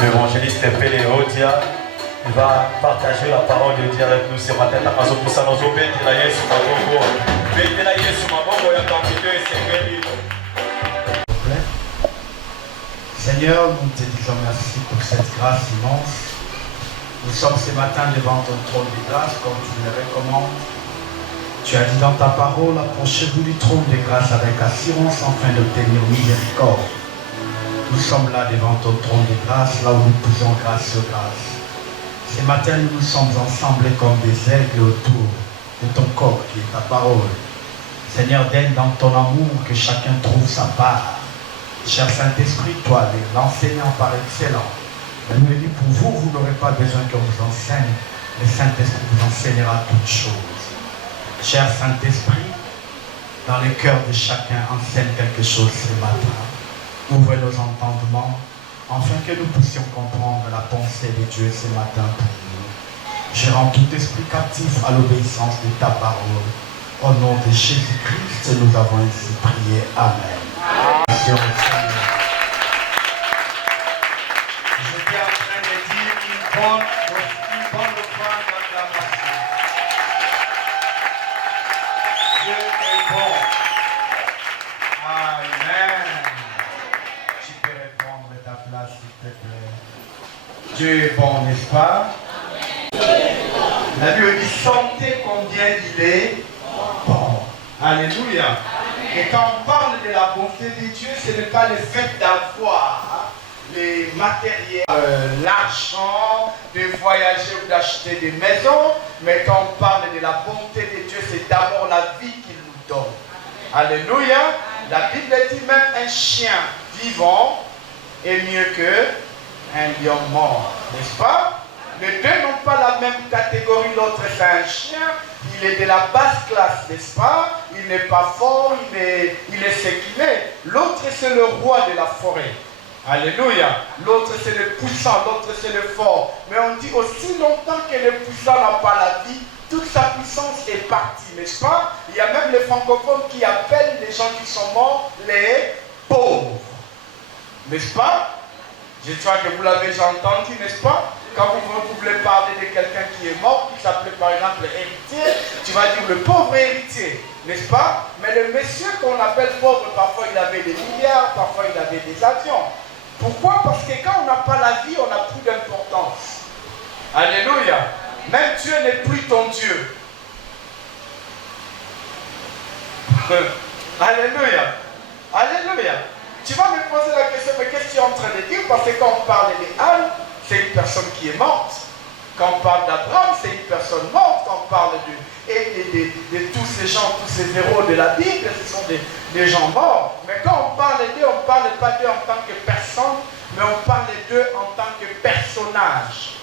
L'évangéliste Pélé Odia va partager la parole de Dieu avec nous ce matin. Seigneur, nous te disons merci pour cette grâce immense. Nous sommes ce matin devant ton trône de grâce, comme tu le recommandes. Tu as dit dans ta parole, approchez-vous du trône de grâce avec assurance afin d'obtenir miséricorde. Nous sommes là devant ton trône de grâce, là où nous posons grâce sur grâce. Ce matin, nous nous sommes ensemble comme des aigles autour de ton corps qui est ta parole. Seigneur, donne dans ton amour que chacun trouve sa part. Cher Saint-Esprit, toi, l'enseignant par excellence, je nous dis pour vous, vous n'aurez pas besoin qu'on vous enseigne. Le Saint-Esprit vous enseignera toutes choses. Cher Saint-Esprit, dans le cœur de chacun, enseigne quelque chose ce matin. Ouvre nos entendements, afin que nous puissions comprendre la pensée de Dieu ce matin pour nous. Je rends tout esprit captif à l'obéissance de ta parole. Au nom de Jésus-Christ, nous avons ainsi prié. Amen. J'étais en train de dire une bonne offrande d'acclamation. Dieu est bon. Amen. Tu peux reprendre ta place, s'il te plaît. Dieu est bon, n'est-ce pas? La Bible dit, sentez combien il est bon. Alléluia. Et quand on parle de la bonté de Dieu, ce n'est pas le fait d'avoir les matériels, l'argent, de voyager ou d'acheter des maisons, mais quand on parle de la bonté de Dieu, c'est d'abord la vie qu'il nous donne. Alléluia. La Bible dit même un chien vivant est mieux qu'un lion mort, n'est-ce pas? Les deux n'ont pas la même catégorie. L'autre c'est un chien, il est de la basse classe, n'est-ce pas? Il n'est pas fort, il est ce qu'il est. L'autre c'est le roi de la forêt. Alléluia. L'autre c'est le puissant, l'autre c'est le fort. Mais on dit aussi longtemps que le puissant n'a pas la vie, toute sa puissance est partie, n'est-ce pas? Il y a même les francophones qui appellent les gens qui sont morts les pauvres. N'est-ce pas? Je crois que vous l'avez déjà entendu, n'est-ce pas? Quand vous voulez parler de quelqu'un qui est mort, qui s'appelait par exemple héritier, tu vas dire le pauvre héritier, n'est-ce pas? Mais le monsieur qu'on appelle pauvre, parfois il avait des milliards, parfois il avait des avions. Pourquoi? Parce que quand on n'a pas la vie, on n'a plus d'importance. Alléluia. Même Dieu n'est plus ton Dieu. Alléluia. Alléluia. Tu vas me poser la question, mais qu'est-ce que tu es en train de dire? Parce que quand on parle d'Anne, c'est une personne qui est morte. Quand on parle d'Abraham, c'est une personne morte. Quand on parle de tous ces gens, tous ces héros de la Bible, ce sont des gens morts. Mais quand on parle d'eux, on ne parle pas d'eux en tant que personne, mais on parle d'eux en tant que personnage.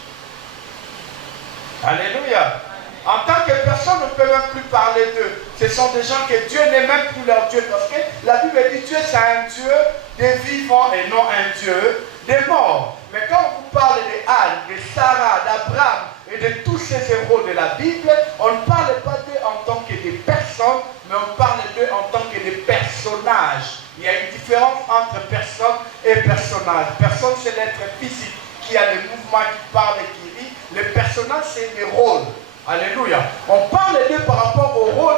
Alléluia. En tant que personne, on ne peut même plus parler d'eux. Ce sont des gens que Dieu n'est même plus leur Dieu. Parce que la Bible dit Dieu c'est un Dieu des vivants et non un Dieu des morts. Mais quand vous parlez d'Anne, de Sarah, d'Abraham et de tous ces héros de la Bible, on ne parle pas d'eux en tant que des personnes, mais on parle d'eux en tant que des personnages. Il y a une différence entre personne et personnage. Personne, c'est l'être physique qui a des mouvements, qui parle et qui rit. Le personnage, c'est les rôles. Alléluia. On parle d'eux par rapport au rôle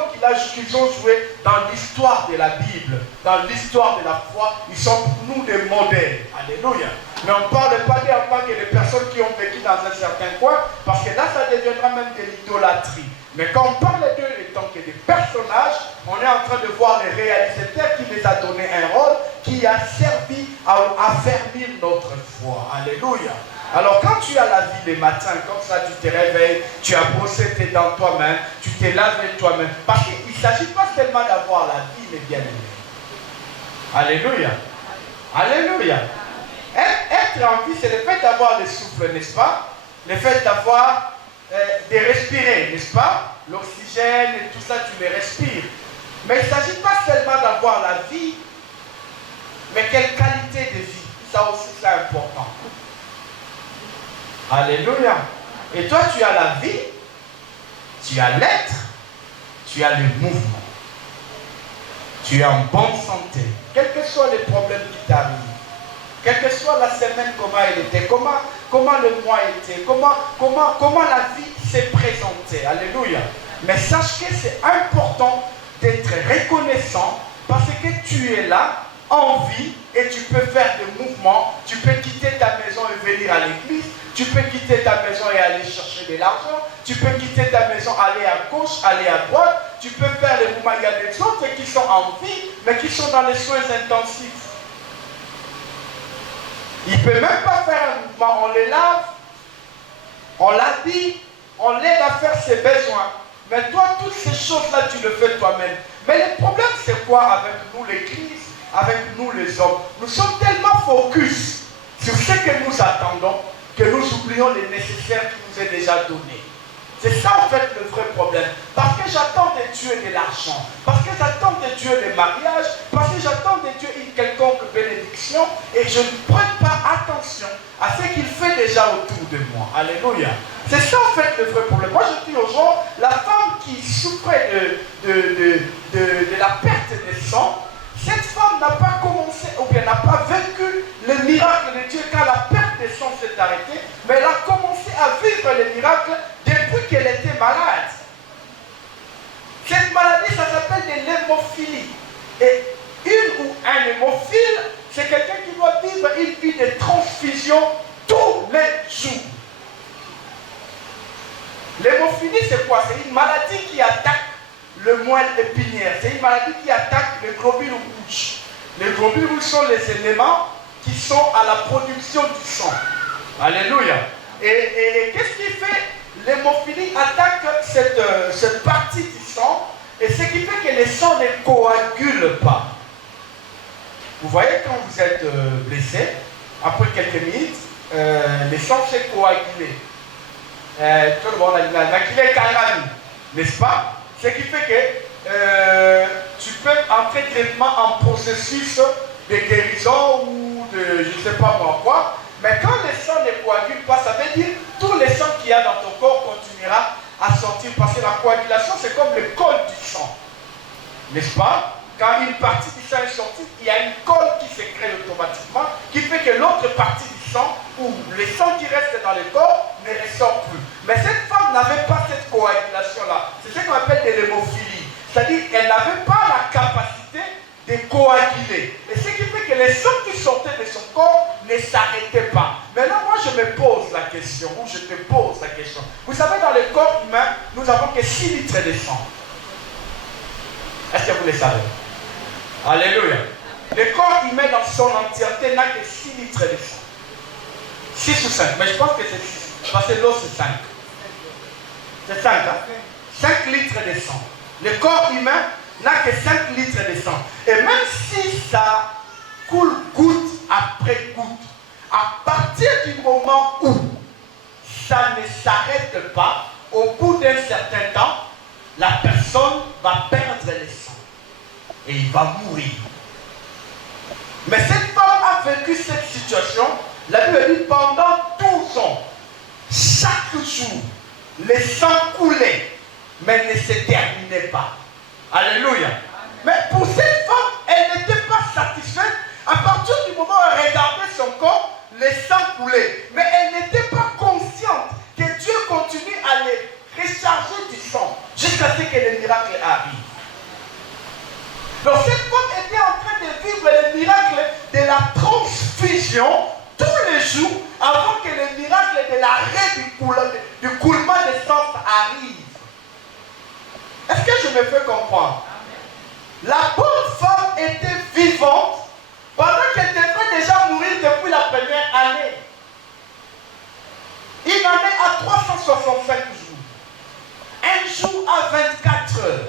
qu'ils ont joué dans l'histoire de la Bible, dans l'histoire de la foi. Ils sont pour nous des modèles. Alléluia. Mais on ne parle pas d'eux en tant que des personnes qui ont vécu dans un certain coin, parce que là, ça deviendra même de l'idolâtrie. Mais quand on parle d'eux en tant que des personnages, on est en train de voir les réalisateurs qui les a donné un rôle qui a servi à affermir notre foi. Alléluia. Alors quand tu as la vie les matins, comme ça tu te réveilles, tu as brossé tes dents toi-même, tu t'es lavé toi-même. Parce qu'il ne s'agit pas seulement d'avoir la vie, mais bien aimé. Alléluia. Alléluia. Être en vie, c'est le fait d'avoir le souffle, n'est-ce pas? Le fait d'avoir, de respirer, n'est-ce pas? L'oxygène et tout ça, tu le respires. Mais il ne s'agit pas seulement d'avoir la vie, mais quelle qualité de vie. Ça aussi, c'est important. Alléluia. Et toi, tu as la vie, tu as l'être, tu as le mouvement. Tu es en bonne santé. Quels que soient les problèmes qui t'arrivent, Quelle que soit la semaine, comment elle était, comment le mois était, comment la vie s'est présentée. Alléluia. Mais sache que c'est important d'être reconnaissant parce que tu es là en vie et tu peux faire des mouvements. Tu peux quitter ta maison et venir à l'église. Tu peux quitter ta maison et aller chercher de l'argent. Tu peux quitter ta maison, aller à gauche, aller à droite. Tu peux faire les mouvements. Il y a des autres qui sont en vie, mais qui sont dans les soins intensifs. Il ne peut même pas faire un mouvement. On les lave, on l'habille, on l'aide à faire ses besoins. Mais toi, toutes ces choses-là, tu le fais toi-même. Mais le problème, c'est quoi avec nous, l'Église, avec nous, les hommes? Nous sommes tellement focus sur ce que nous attendons que nous oublions les nécessaires qui nous est déjà donné. C'est ça en fait le vrai problème. Parce que j'attends de Dieu de l'argent, parce que j'attends de Dieu le mariage, parce que j'attends de Dieu une quelconque bénédiction et je ne prête pas attention à ce qu'il fait déjà autour de moi. Alléluia. C'est ça en fait le vrai problème. Moi je dis aux gens, la femme qui souffrait de la perte de sang, cette femme n'a pas commencé ou bien n'a pas vécu le miracle de Dieu quand la perte de sang s'est arrêtée, mais elle a commencé à vivre le miracle depuis qu'elle était malade. Cette maladie, ça s'appelle de l'hémophilie. Et une ou un hémophile, c'est quelqu'un qui doit vivre une vie de transfusion tous les jours. L'hémophilie, c'est quoi? C'est une maladie qui attaque le moelle épinière. C'est une maladie qui attaque les globules rouges. Les globules rouges sont les éléments qui sont à la production du sang. Alléluia. Et qu'est-ce qui fait? L'hémophilie attaque cette partie du sang et ce qui fait que le sang ne coagule pas. Vous voyez quand vous êtes blessé, après quelques minutes, le sang s'est coagulé. Tout le monde a dit n'est-ce pas? Ce qui fait que tu peux entrer directement en processus de guérison ou de je ne sais pas moi quoi. Mais quand le sang ne coagule pas, ça veut dire que tout le sang qu'il y a dans ton corps continuera à sortir. Parce que la coagulation, c'est comme le col du sang. N'est-ce pas? Quand une partie du sang est sortie, il y a une colle qui se crée automatiquement, qui fait que l'autre partie du sang, ou le sang qui reste dans le corps, ne ressort plus. Mais cette femme n'avait pas cette coagulation-là. C'est ce qu'on appelle de l'hémophilie. C'est-à-dire qu'elle n'avait pas la capacité de coaguler. Et ce qui fait que le sang qui sortait de son corps ne s'arrêtait pas. Maintenant, moi, je me pose la question, ou je te pose la question. Vous savez, dans le corps humain, nous n'avons que 6 litres de sang. Est-ce que vous le savez? Alléluia. Le corps humain dans son entièreté n'a que 6 litres de sang. 6 ou 5, mais je pense que c'est 6. Parce que l'eau, c'est 5. C'est 5, hein? 5 litres de sang. Le corps humain n'a que 5 litres de sang. Et même si ça coule goutte après goutte, à partir du moment où ça ne s'arrête pas, au bout d'un certain temps, la personne va perdre le sang. Et il va mourir. Mais cette femme a vécu cette situation, la Bible dit pendant 12 ans, chaque jour, le sang coulait, mais ne se terminait pas. Alléluia. Mais pour cette femme, elle n'était pas satisfaite. À partir du moment où elle regardait son corps, le sang coulait. Mais elle n'était pas consciente que Dieu continue à les recharger du sang jusqu'à ce que le miracle arrive. Donc cette femme était en train de vivre le miracle de la transfusion tous les jours avant que le miracle de l'arrêt du coulement de sang arrive. Est-ce que je me fais comprendre? La bonne femme était vivante pendant qu'elle devrait déjà mourir depuis la première année. Une année à 365 jours. Un jour à 24 heures.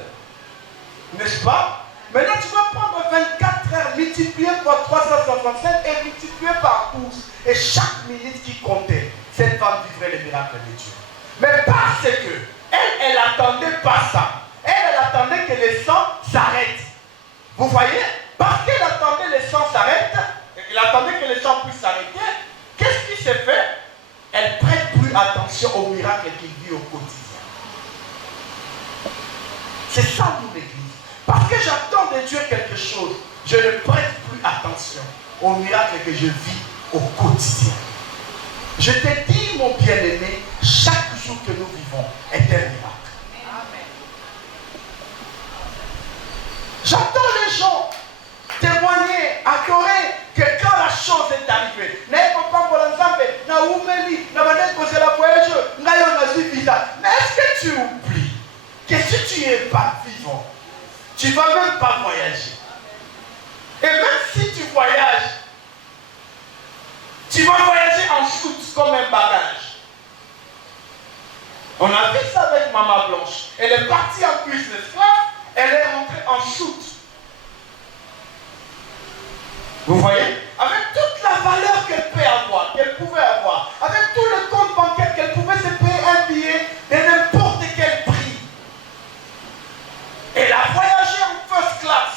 N'est-ce pas? Maintenant, tu vas prendre 24 heures multipliées par 365 et multipliées par 12. Et chaque minute qui comptait, cette femme vivrait le miracle de Dieu. Mais parce que elle n'attendait pas ça. Elle attendait que le sang s'arrête. Vous voyez? Parce qu'elle attendait que le sang s'arrête, elle attendait que le sang puisse s'arrêter, qu'est-ce qui s'est fait? Elle ne prête plus attention au miracle qu'il vit au quotidien. C'est ça, nous, l'Église. Parce que j'attends de Dieu quelque chose, je ne prête plus attention au miracle que je vis au quotidien. Je te dis, mon bien-aimé, chaque jour que nous vivons est un miracle. J'entends les gens témoigner, adorer que quand la chose est arrivée, mais est-ce que tu oublies que si tu n'es pas vivant, tu ne vas même pas voyager? Et même si tu voyages, tu vas voyager en soute comme un bagage. On a vu ça avec Maman Blanche. Elle est partie en business class, elle est rentrée en soute. Vous voyez? Avec toute la valeur qu'elle peut avoir, qu'elle pouvait avoir, avec tout le compte bancaire qu'elle pouvait se payer un billet de n'importe quel prix. Elle a voyagé en first class.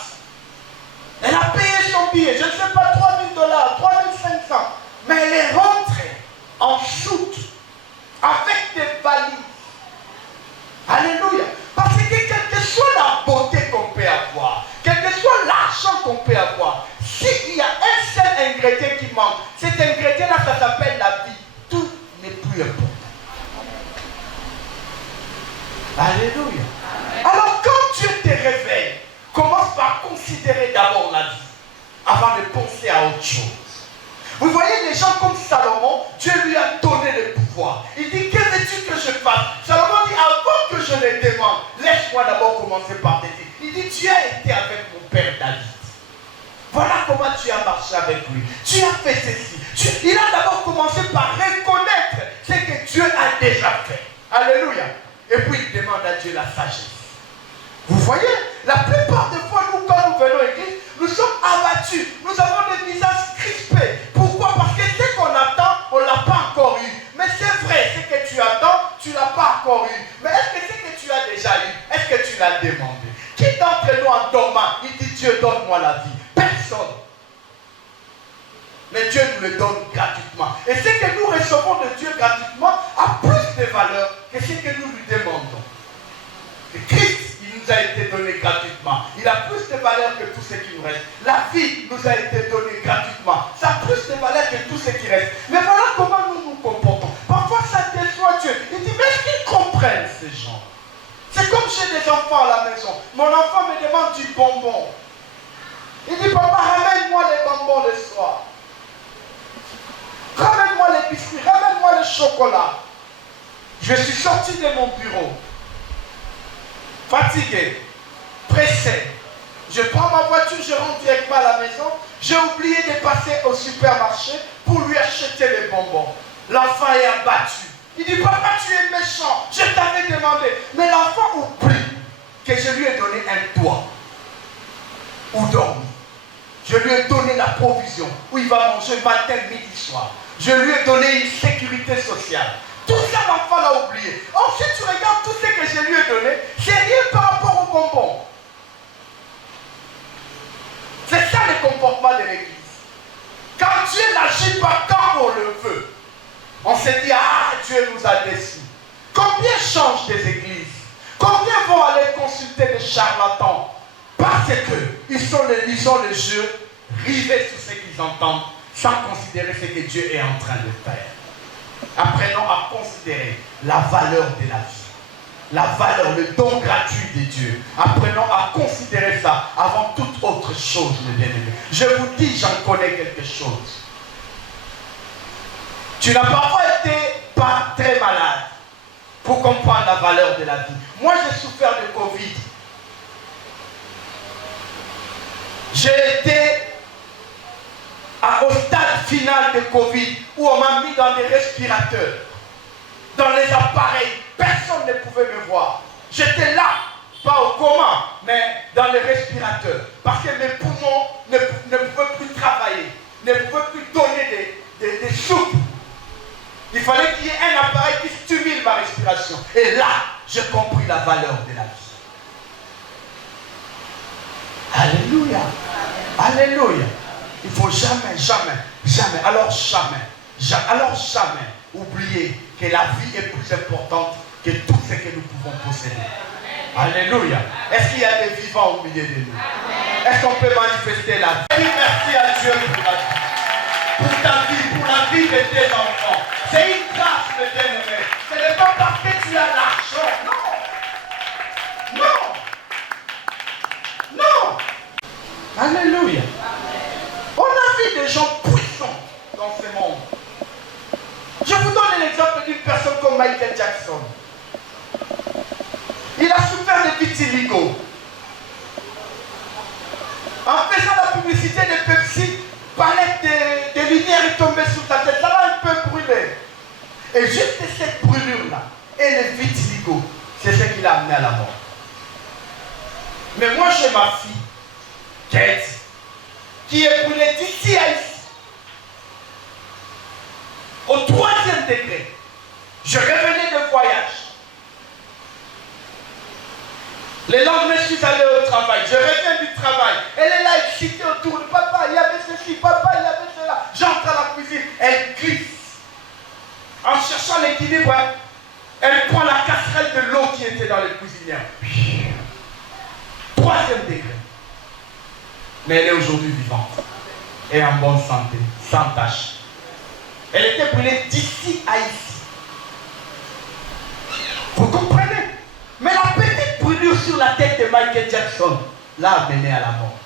Elle a payé son billet, je ne sais pas, $3 000, 3 500. Mais elle est rentrée en soute avec des valises. Alléluia. Parce que quelle que soit la beauté qu'on peut avoir, quel que soit l'argent qu'on peut avoir, s'il y a un seul ingrédient qui manque, cet ingrédient-là, ça s'appelle la vie. Tout n'est plus important. Alléluia. Alors quand Dieu te réveille, commence par considérer d'abord la vie, avant de penser à autre chose. Vous voyez les gens comme Salomon, Dieu lui a donné le pouvoir. Il dit, que veux-tu que je fasse? Salomon dit, avant que je le demande, laisse-moi d'abord commencer par te dire. Il dit, tu as été avec mon père David. Voilà comment tu as marché avec lui. Tu as fait ceci. Il a d'abord commencé par reconnaître ce que Dieu a déjà fait. Alléluia. Et puis il demande à Dieu la sagesse. Vous voyez, la plupart des fois, nous, quand nous venons à l'église, nous sommes abattus. Nous avons des visages crispés. Pourquoi? Parce que ce qu'on attend, on ne l'a pas encore eu. Mais c'est vrai, ce que tu attends, tu ne l'as pas encore eu. Mais est-ce que ce que tu as déjà eu, est-ce que tu l'as demandé? Qui d'entre nous en dormant, il dit, Dieu, donne-moi la vie? Personne. Mais Dieu nous le donne gratuitement. Et ce que nous recevons de Dieu gratuitement a plus de valeur que ce que nous lui demandons. Et Christ, il nous a été donné gratuitement. Il a plus de valeur que tout ce qui nous reste. La vie nous a été donnée gratuitement. Ça a plus de valeur que tout ce qui reste. Mais voilà comment nous nous comportons. Parfois ça déçoit Dieu. Il dit, mais est-ce qu'ils comprennent ces gens? C'est comme chez des enfants à la maison. Mon enfant me demande du bonbon. Il dit, papa, ramène-moi les bonbons le soir. Ramène-moi les biscuits, ramène-moi le chocolat. Je suis sorti de mon bureau, fatigué, pressé. Je prends ma voiture, je rentre directement à la maison. J'ai oublié de passer au supermarché pour lui acheter les bonbons. L'enfant est abattu. Il dit, papa, tu es méchant. Je t'avais demandé. Mais l'enfant oublie que je lui ai donné un toit où dormir. Je lui ai donné la provision où il va manger matin, midi, soir. Je lui ai donné une sécurité sociale. Tout ça, l'enfant l'a oublié. Or, si tu regardes tout ce que je lui ai donné, c'est rien par rapport au bonbon. C'est ça le comportement de l'église. Quand Dieu n'agit pas quand on le veut, on se dit, ah, Dieu nous a déçus. Combien changent des églises? Combien vont aller consulter des charlatans? Parce qu'ils ont le jeu rivés sur ce qu'ils entendent, sans considérer ce que Dieu est en train de faire. Apprenons à considérer la valeur de la vie. La valeur, le don gratuit de Dieu. Apprenons à considérer ça avant toute autre chose, mes bien-aimés. Je vous dis, j'en connais quelque chose. Tu n'as parfois été pas très malade pour comprendre la valeur de la vie. Moi, j'ai souffert de Covid. J'ai été au stade final de Covid où on m'a mis dans des respirateurs, dans les appareils. Personne ne pouvait me voir. J'étais là, pas au coma, mais dans les respirateurs. Parce que mes poumons ne pouvaient plus travailler, ne pouvaient plus donner des souffles. Il fallait qu'il y ait un appareil qui stimule ma respiration. Et là, j'ai compris la valeur de la vie. Alléluia. Alléluia. Il ne faut jamais, alors jamais oublier que la vie est plus importante que tout ce que nous pouvons posséder. Alléluia. Est-ce qu'il y a des vivants au milieu de nous? Est-ce qu'on peut manifester la vie? Merci à Dieu pour la vie. pour ta vie, pour la vie de tes enfants. C'est une grâce, mes bien-aimés. Ce n'est pas parce que tu as l'argent, non. Non. Non. Alléluia. On a vu des gens puissants dans ce monde. Je vous donne l'exemple d'une personne comme Michael Jackson. Il a souffert de vitiligo. En faisant la publicité de Pepsi, palette de lumière est tombée sur sa tête. Ça va un peu brûler. Et juste cette brûlure-là et le vitiligo, c'est ce qui l'a amené à la mort. Mais moi, j'ai ma fille, Kate, qui est brûlée d'ici à ici. Au 3e degré. Je revenais de voyage. Le lendemain, je suis allé au travail. Je reviens du travail. Elle est là excitée autour de papa. Il y avait ceci, papa, il y avait cela. J'entre à la cuisine. Elle glisse. En cherchant l'équilibre, elle prend la casserole de l'eau qui était dans le cuisinière. 3e degré. Mais elle est aujourd'hui vivante. Et en bonne santé, sans tache. Elle était brûlée d'ici à ici. Vous comprenez? Mais la petite brûlure sur la tête de Michael Jackson l'a amené à la mort.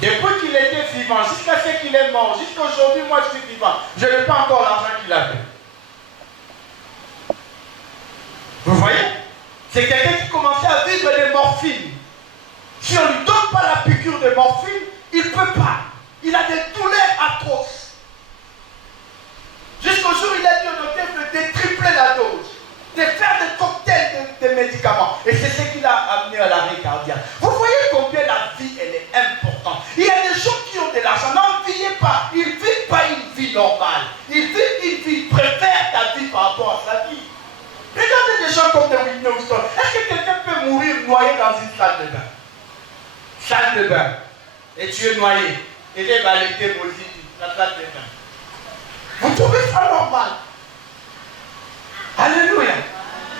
Depuis qu'il était vivant, jusqu'à ce qu'il est mort, jusqu'à aujourd'hui, moi je suis vivant. Je n'ai pas encore l'argent qu'il avait. Vous voyez? C'est quelqu'un qui commençait à vivre de morphine. Si on ne lui donne pas la piqûre de morphine, il ne peut pas. Il a des douleurs atroces. Jusqu'au jour où il a dit au docteur de tripler la dose, de faire des cocktails de médicaments. Et c'est ce qui l'a amené à l'arrêt cardiaque. Vous voyez combien la vie, elle est importante. Il y a des gens qui ont de l'argent. N'enviez pas. Ils ne vivent pas une vie normale. Ils vivent une vie. Ils préfèrent ta vie par rapport à sa vie. Regardez des gens comme de Whitney Houston. Est-ce que quelqu'un peut mourir noyé dans une salle de bain? Salle de bain. Et tu es noyé. Et les balayés aussi, la salle de bain. Vous trouvez ça normal? Alléluia.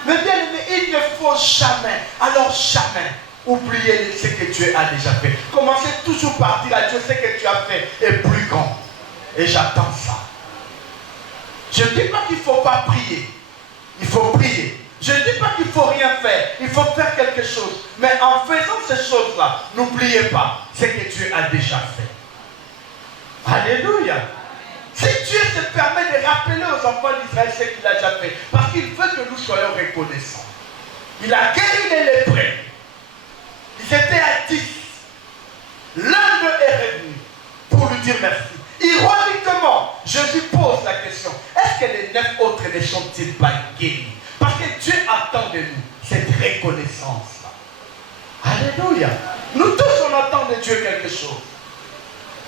Mais bien aimé, il ne faut jamais, alors jamais, oublier ce que Dieu a déjà fait. Commencez toujours par dire à Dieu ce que tu as fait est plus grand. Et j'attends ça. Je ne dis pas qu'il ne faut pas prier. Il faut prier. Je ne dis pas qu'il ne faut rien faire. Il faut faire quelque chose. Mais en faisant ces choses-là, n'oubliez pas ce que Dieu a déjà fait. Alléluia. Si Dieu se permet de rappeler aux enfants d'Israël ce qu'il a déjà fait, parce qu'il veut que nous soyons reconnaissants. Il a guéri les lépreux. Ils étaient à 10. L'un d'eux est revenu pour lui dire merci. Ironiquement, Jésus pose la question, est-ce que les 9 autres ne sont-ils pas guéris? Parce que Dieu attend de nous cette reconnaissance-là. Alléluia. Nous tous, on attend de Dieu quelque chose.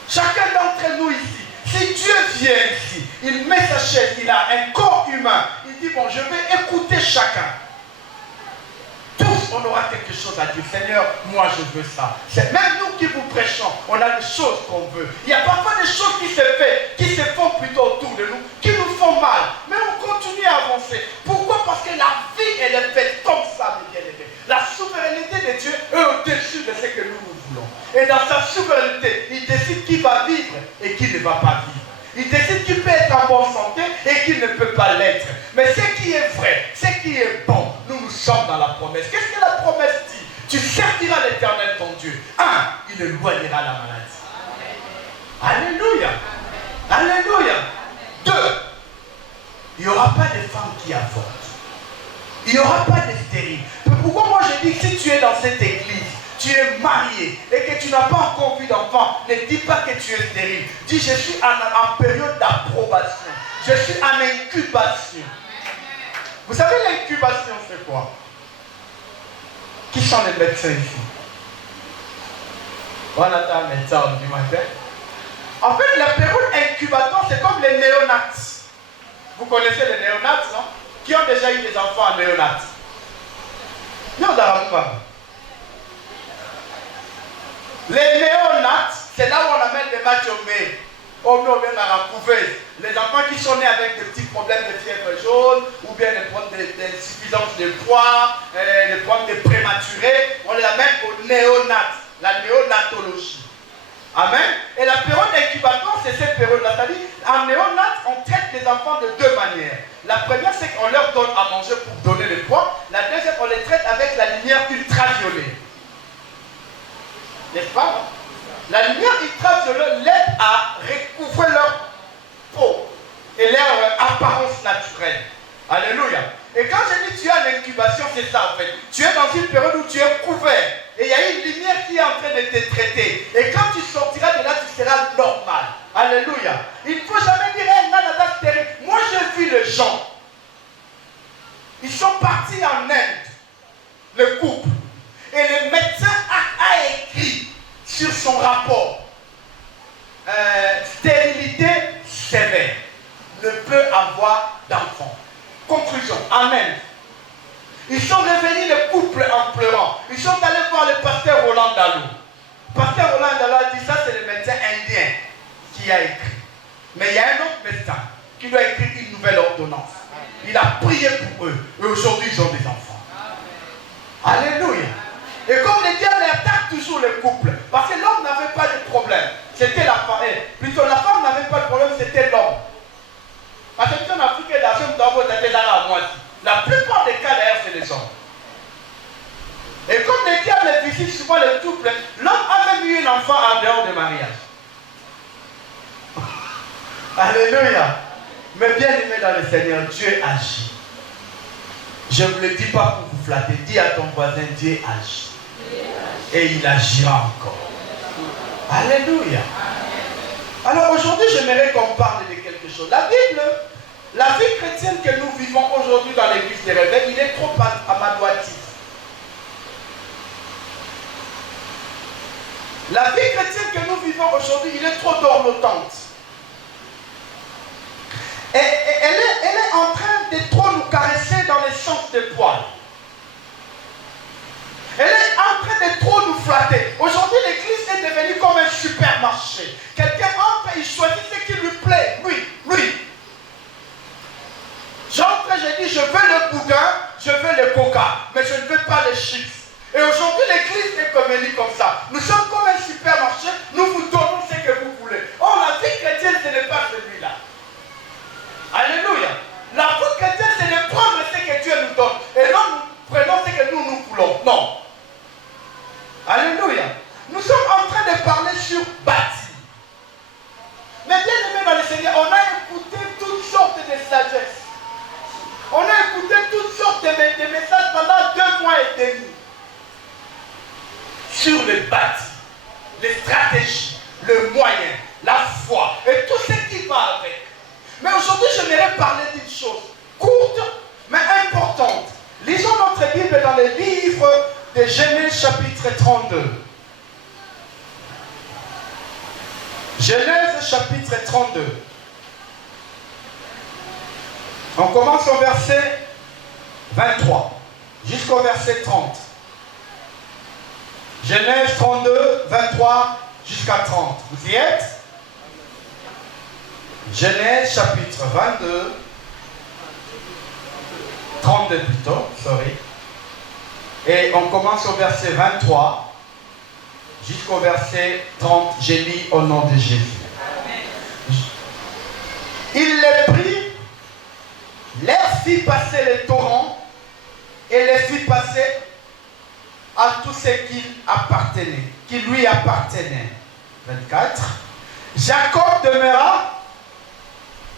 Chacun d'entre nous ici, si Dieu vient ici, il met sa chaise, il a un corps humain, il dit, bon, je vais écouter chacun. Tous, on aura quelque chose à dire. Seigneur, moi je veux ça. C'est même nous qui vous prêchons, on a des choses qu'on veut. Il y a parfois des choses qui se font plutôt autour de nous, qui nous font mal. Mais on continue à avancer. Pourquoi? Parce que la vie, elle est faite comme ça, mes bien-aimés. La souveraineté de Dieu est au-dessus de ce que nous voulons. Et dans sa souveraineté, il décide qui va vivre et qui ne va pas vivre. Il décide qui peut être en bonne santé et qui ne peut pas l'être. Mais ce qui est vrai, ce qui est bon, nous sommes dans la promesse. Qu'est-ce que la promesse dit? Tu serviras l'Éternel ton Dieu. 1. Il éloignera la maladie. Alléluia. Alléluia. 2. Il n'y aura pas de femmes qui avortent. Il n'y aura pas de stériles. Pourquoi moi je dis que si tu es dans cette église, tu es marié et que tu n'as pas encore vu d'enfant, ne dis pas que tu es stérile. Dis, je suis en période d'approbation. Je suis en incubation. Vous savez l'incubation c'est quoi? Qui sont les médecins ici? On attend un médecin du matin. En fait, la période incubatoire, c'est comme les néonates. Vous connaissez les néonates, non? Qui ont déjà eu des enfants en néonates? Non, pas. Les néonates, c'est là où on amène des matchs au mai. Au mai, on vient dans la couveuse. Les enfants qui sont nés avec des petits problèmes de fièvre jaune, ou bien des problèmes d'insuffisance de poids, des problèmes de prématurés, on les amène aux néonates, la néonatologie. Amen. Et la période d'incubatoire, c'est cette période-là. C'est-à-dire, en néonat, on traite les enfants de deux manières. La première, c'est qu'on leur donne à manger pour donner le poids. La deuxième, on les traite avec la lumière ultraviolet. N'est-ce pas? La lumière ultraviolet l'aide à recouvrir leur peau et leur apparence naturelle. Alléluia. Et quand je dis tu es en incubation, c'est ça en fait. Tu es dans une période où tu es couvert. Et il y a une lumière qui est en train de te traiter. Et quand tu sortiras de là, tu seras normal. Alléluia. Il ne faut jamais dire, hey, nanana, terrible. Moi, j'ai vu les gens. Ils sont partis en Inde, le couple. Et le médecin a écrit sur son rapport, stérilité sévère, ne peut avoir d'enfant. Conclusion, amen. Ils sont revenus le couple en pleurant. Ils sont allés voir le pasteur Roland Dallou. Pasteur Roland Dallou a dit, ça c'est le médecin indien qui a écrit. Mais il y a un autre médecin qui doit écrire une nouvelle ordonnance. Il a prié pour eux. Et aujourd'hui, ils ont des enfants. Alléluia. Et comme le diable attaque toujours le couple, parce que l'homme n'avait pas de problème. C'était la femme. Plutôt la femme n'avait pas de problème, c'était l'homme. Parce que en Afrique, la plupart des cas d'ailleurs, c'est les hommes. Et comme le diable visite souvent le couple, l'homme a même eu un enfant en dehors de mariage. Alléluia. Mais bien aimé dans le Seigneur, Dieu agit. Je ne vous le dis pas pour vous flatter. Dis à ton voisin, Dieu agit. Et il agira encore. Alléluia. Alors aujourd'hui, j'aimerais qu'on parle de quelque chose. La Bible, la vie chrétienne que nous vivons aujourd'hui dans l'église des réveils, il est trop amadouatif. La vie chrétienne que nous vivons aujourd'hui, il est trop dorlotante. Et elle est en train de trop nous caresser dans le sens des poils. Elle est en train de trop nous flatter. Aujourd'hui, l'église est devenue comme un supermarché. Quelqu'un entre et il choisit ce qui lui plaît. Lui. J'entre et je dis, je veux le boudin, je veux le coca, mais je ne veux pas les chips. Et aujourd'hui, l'église est devenue comme ça. Nous sommes comme un supermarché, nous vous donnons ce que vous voulez. Or, la vie chrétienne, ce n'est pas celui-là. Alléluia. La vie chrétienne, c'est de prendre ce que Dieu nous donne. Et non, nous prenons ce que nous voulons. Non. Alléluia. Nous sommes en train de parler sur bâtir. Mais bien aimé dans le Seigneur, on a écouté toutes sortes de sagesse. On a écouté toutes sortes de messages pendant 2 mois et demi. Sur le bâti, les stratégies, le moyen, la foi et tout ce qui va avec. Mais aujourd'hui, j'aimerais parler d'une chose courte mais importante. Lisons notre Bible dans le livre de Genèse chapitre 32. Genèse chapitre 32. On commence au verset 23 jusqu'au verset 30. Genèse 32, 23 jusqu'à 30. Vous y êtes? Genèse chapitre 22, 32 plutôt, sorry. Et on commence au verset 23 jusqu'au verset 30. J'ai lu au nom de Jésus. Il les prit, leur fit passer les torrents et les fit passer à tout ce qui lui appartenait. 24. Jacob demeura.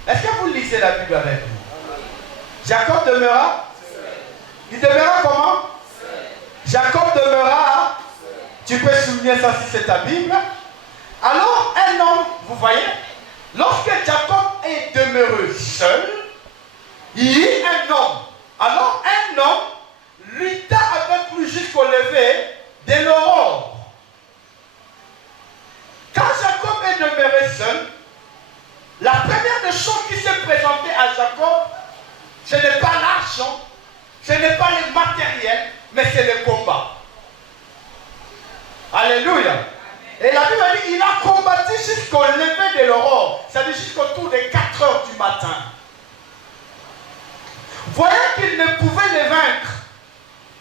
Est-ce que vous lisez la Bible avec nous? Jacob demeura. Il demeura comment? Jacob demeura. Tu peux souligner ça si c'est ta Bible. Alors un homme, vous voyez, lorsque Jacob est demeuré seul, il y a un homme. Alors un homme lutta avec lui jusqu'au lever de l'aurore. Quand Jacob est demeuré seul, la première des choses qui s'est présentée à Jacob, ce n'est pas l'argent, ce n'est pas le matériel, mais c'est le combat. Alléluia. Et la Bible dit, il a combattu jusqu'au lever de l'aurore, c'est-à-dire jusqu'au tour des 4 heures du matin. Voyant qu'il ne pouvait les vaincre,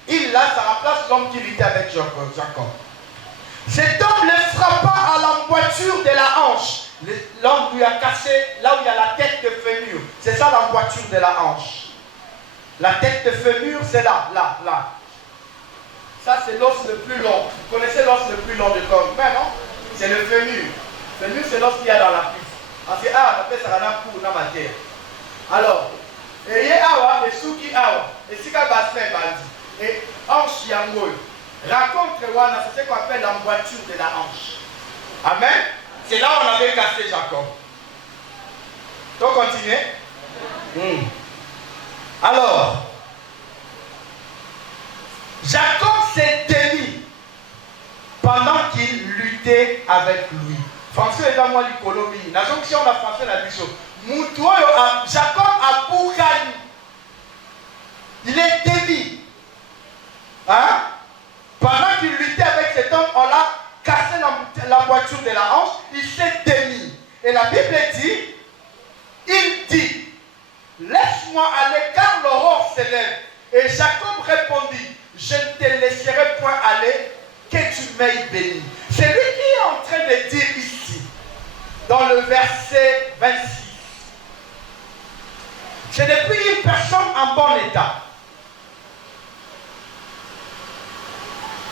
il là, ça remplace l'homme qui luttait avec Jacob. Cet homme les frappa à l'emboîture de la hanche. L'homme lui a cassé là où il y a la tête de fémur. C'est ça l'emboîture de la hanche. La tête de fémur, c'est là, là, là. Ça, c'est l'os le plus long. Vous connaissez l'os le plus long du corps humain, non? C'est le fémur. Le fémur, c'est l'os qu'il y a dans la cuisse. On dit, ah, on appelle ça la cour dans ma terre. Alors, et y a awa, et souki awa, et sika bassin bandi, et hanche yangoy. Raconte Wana, c'est ce qu'on appelle l'emboîture de la hanche. Amen. C'est là où on avait cassé Jacob. Donc, continuez. Alors, Jacob s'est démis pendant qu'il luttait avec lui. Français est dans moi l'économie. La jonction de français la mission. Jacob a bougani. Il est démis. Hein? Pendant qu'il luttait avec cet homme, on l'a cassé la voiture de la hanche. Il s'est démis. Et la Bible dit, il dit, laisse-moi aller car l'aurore s'élève. Et Jacob répondit, je ne te laisserai point aller, que tu m'aies béni. C'est lui qui est en train de dire ici, dans le verset 26. Je n'ai plus une personne en bon état.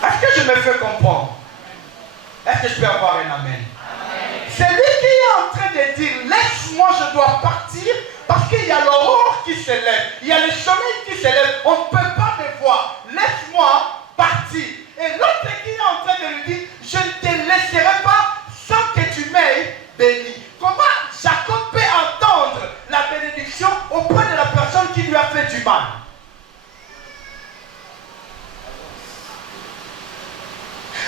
Est-ce que je me fais comprendre? Est-ce que je peux avoir un amen? C'est lui qui est en train de dire, laisse-moi, je dois partir, parce qu'il y a l'aurore qui s'élève, il y a le soleil qui s'élève, on ne peut pas me voir, laisse-moi partir. Et l'autre qui est en train de lui dire, je ne te laisserai pas sans que tu m'aies béni. Comment Jacob peut entendre la bénédiction auprès de la personne qui lui a fait du mal?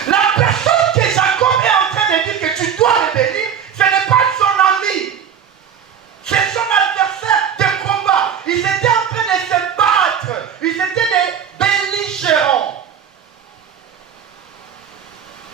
La personne que Jacob est en train de dire que tu dois le bénir, ce n'est pas son ami. C'est son adversaire de combat. Ils étaient en train de se battre. Ils étaient des belligérants.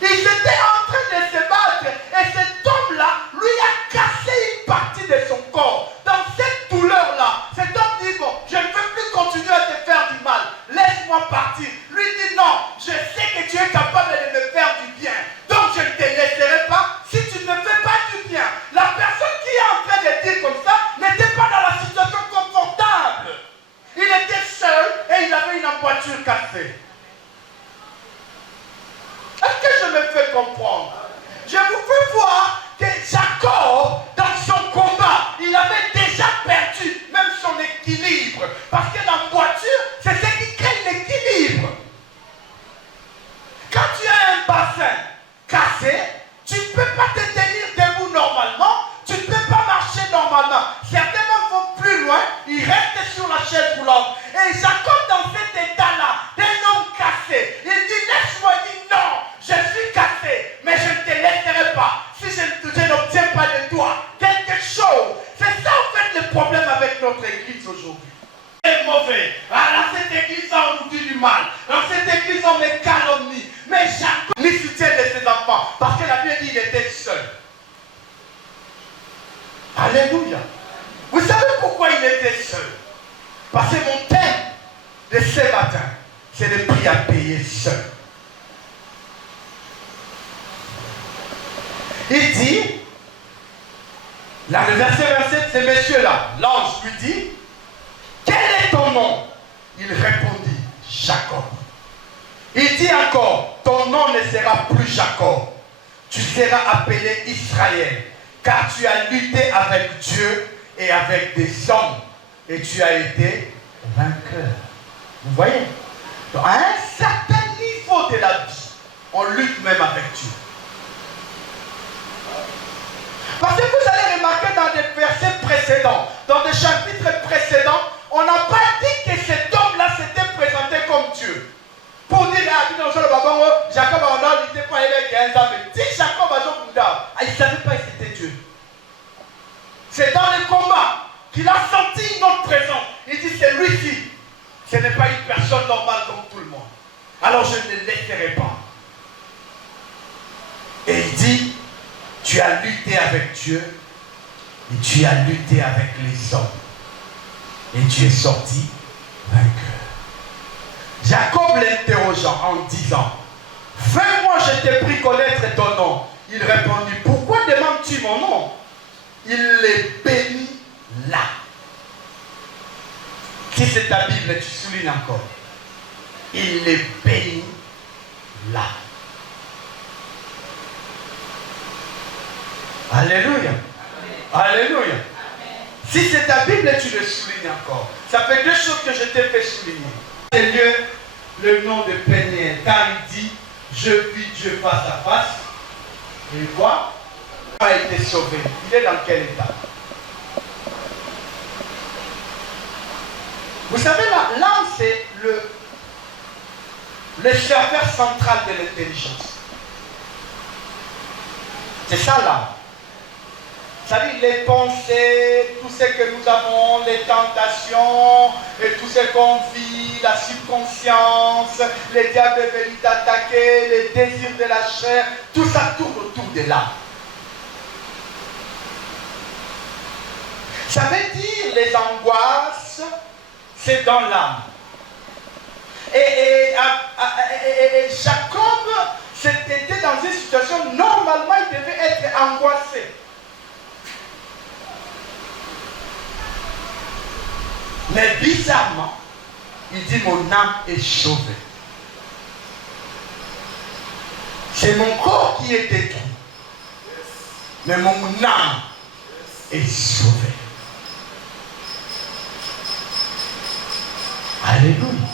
Ils étaient en train de se battre. Et cet homme-là, lui a cassé une partie de son corps. Dans cette douleur-là, cet homme dit, bon, je ne veux plus continuer à te faire du mal. Laisse-moi partir. Lui dit, non, je sais que tu es capable de me faire du bien. Donc je ne te laisserai pas si tu ne me fais pas du bien. La personne qui est en train de dire comme ça n'était pas dans la situation confortable. Il était seul et il avait une emboîture cassée. Est-ce que je me fais comprendre? Je vous fais voir que Jacob, dans son combat, il avait déjà perdu même son équilibre. Parce que l'emboîture, c'est ce qui crée l'équilibre. Quand tu as un bassin cassé, tu ne peux pas te tenir debout normalement, tu ne peux pas marcher normalement. Certains vont plus loin, ils restent sur la chaise roulante. Et Jacob, dans cet état-là, d'un homme cassé, il dit, laisse-moi, il dit, non, je suis cassé, mais je ne te laisserai pas. Si je n'obtiens pas de toi quelque chose. C'est ça, en fait, le problème avec notre église aujourd'hui. C'est mauvais. Ah, dans cette église, on nous dit du mal. Dans cette église, on me calomnie. Mais Jacob ni soutien de ses enfants. Parce que la Bible dit qu'il était seul. Alléluia. Vous savez pourquoi il était seul? Parce que mon thème de ce matin, c'est le prix à payer seul. Il dit, là, le verset 27, ce monsieur-là, l'ange lui dit, quel est ton nom? Il répondit, Jacob. Il dit encore, ton nom ne sera plus Jacob, tu seras appelé Israël, car tu as lutté avec Dieu et avec des hommes, et tu as été vainqueur. Vous voyez? Donc, à un certain niveau de la vie, on lutte même avec Dieu. Parce que vous allez remarquer dans des versets précédents, dans des chapitres précédents, on n'a pas dit que cet homme-là s'était présenté comme Dieu. Pour dire, Jacob a lutté pour aller avec un homme. Si Jacob a il ne savait pas que c'était Dieu. C'est dans le combat qu'il a senti notre présence. Il dit, c'est lui-ci. Ce n'est pas une personne normale comme tout le monde. Alors je ne le laisserai pas. Et il dit, tu as lutté avec Dieu et tu as lutté avec les hommes. Et tu es sorti vainqueur. Jacob l'interrogeant en disant, Fais-moi, je t'ai pris connaître ton nom. Il répondit, pourquoi demandes-tu mon nom? Il les bénit là. Si c'est ta Bible, tu soulignes encore. Il les bénit là. Alléluia. Alléluia. Si c'est ta Bible, tu le soulignes encore. Ça fait deux choses que je t'ai fait souligner. Seigneur, le nom de Péniel, car il dit, je vis Dieu face à face. Et quoi? Il a été sauvé. Il est dans quel état? Vous savez, l'âme, c'est le serveur central de l'intelligence. C'est ça l'âme. Ça dit les pensées, tout ce que nous avons, les tentations, et tout ce qu'on vit, la subconscience, les diables veulent t'attaquer, les désirs de la chair, tout ça tourne autour de l'âme. Ça veut dire les angoisses, c'est dans l'âme. Et Jacob, c'était dans une situation, normalement il devait être angoissé. Mais bizarrement, il dit mon âme est sauvée. C'est mon corps qui est détruit. Mais mon âme est sauvée. Alléluia.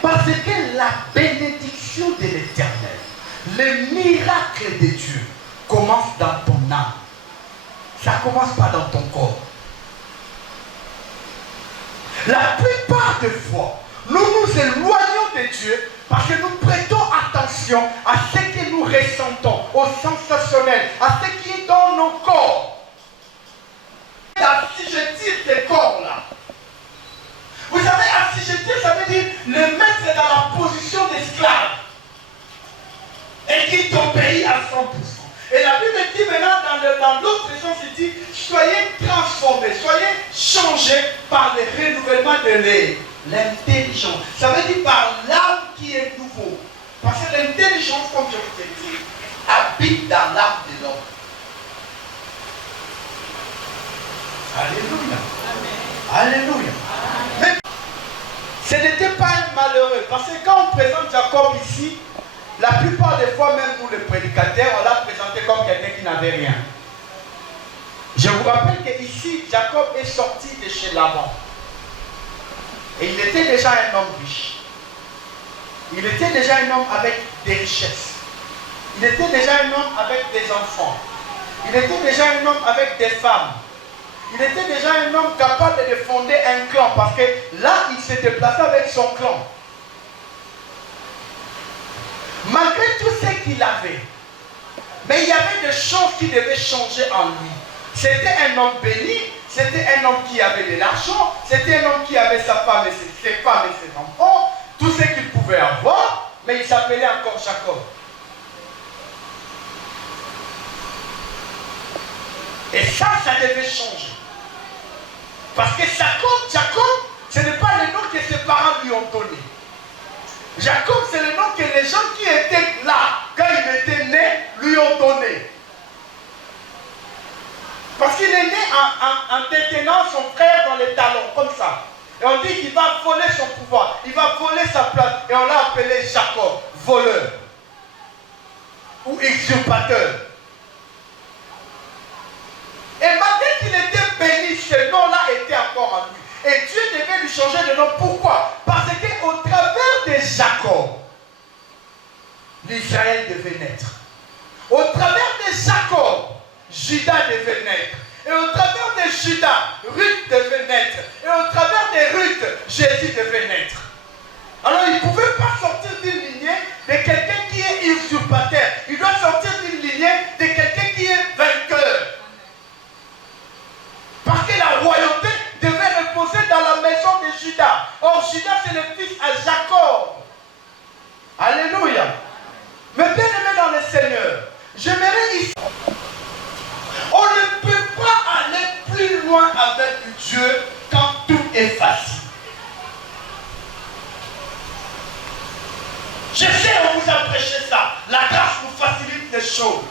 Parce que la bénédiction de l'Éternel, le miracle de Dieu commence dans ton âme. Ça ne commence pas dans ton corps. La plupart des fois, nous nous éloignons de Dieu parce que nous prêtons attention à ce que nous ressentons, au sensationnel, à ce qui est dans nos corps. Assujettir tes corps là. Vous savez, assujettir, ça veut dire le mettre dans la position d'esclave et qu'il t'obéit à 100%. Et la Bible dit maintenant, dans l'autre sens, il dit, soyez transformés, soyez changés par le renouvellement de l'intelligence. Ça veut dire par l'âme qui est nouveau. Parce que l'intelligence, comme je vous ai dit, habite dans l'âme de l'homme. Alléluia. Amen. Alléluia. Mais ce n'était pas un malheureux. Parce que quand on présente Jacob ici, la plupart des fois, même nous les prédicateurs, on l'a présenté comme quelqu'un qui n'avait rien. Je vous rappelle qu'ici, Jacob est sorti de chez Laban. Et il était déjà un homme riche. Il était déjà un homme avec des richesses. Il était déjà un homme avec des enfants. Il était déjà un homme avec des femmes. Il était déjà un homme capable de fonder un clan. Parce que là, il s'est déplacé avec son clan. Malgré tout ce qu'il avait, mais il y avait des choses qui devaient changer en lui. C'était un homme béni, c'était un homme qui avait de l'argent, c'était un homme qui avait sa femme et ses femmes et ses enfants, tout ce qu'il pouvait avoir, mais il s'appelait encore Jacob. Et ça devait changer. Parce que Jacob, ce n'est pas le nom que ses parents lui ont donné. Jacob, c'est le nom que les gens qui étaient là, quand il était né, lui ont donné. Parce qu'il est né en détenant son frère dans les talons, comme ça. Et on dit qu'il va voler son pouvoir, il va voler sa place. Et on l'a appelé Jacob, voleur. Ou usurpateur. Et malgré qu'il était béni, ce nom-là était encore en lui. Et Dieu devait lui changer de nom. Pourquoi? Parce qu'au travers de Jacob, l'Israël devait naître. Au travers de Jacob, Judas devait naître. Et au travers de Judas, Ruth devait naître. Et au travers de Ruth, Jésus devait naître. Alors il ne pouvait pas sortir d'une lignée de quelqu'un qui est usurpateur. Il doit sortir d'une lignée de quelqu'un qui est vainqueur. Parce que la royauté devait reposer dans la maison de Judas. Or, Judas, c'est le fils à Jacob. Alléluia. Mais bien aimé dans le Seigneur, j'aimerais ici. On ne peut pas aller plus loin avec Dieu quand tout est facile. Je sais, on vous a prêché ça. des choses.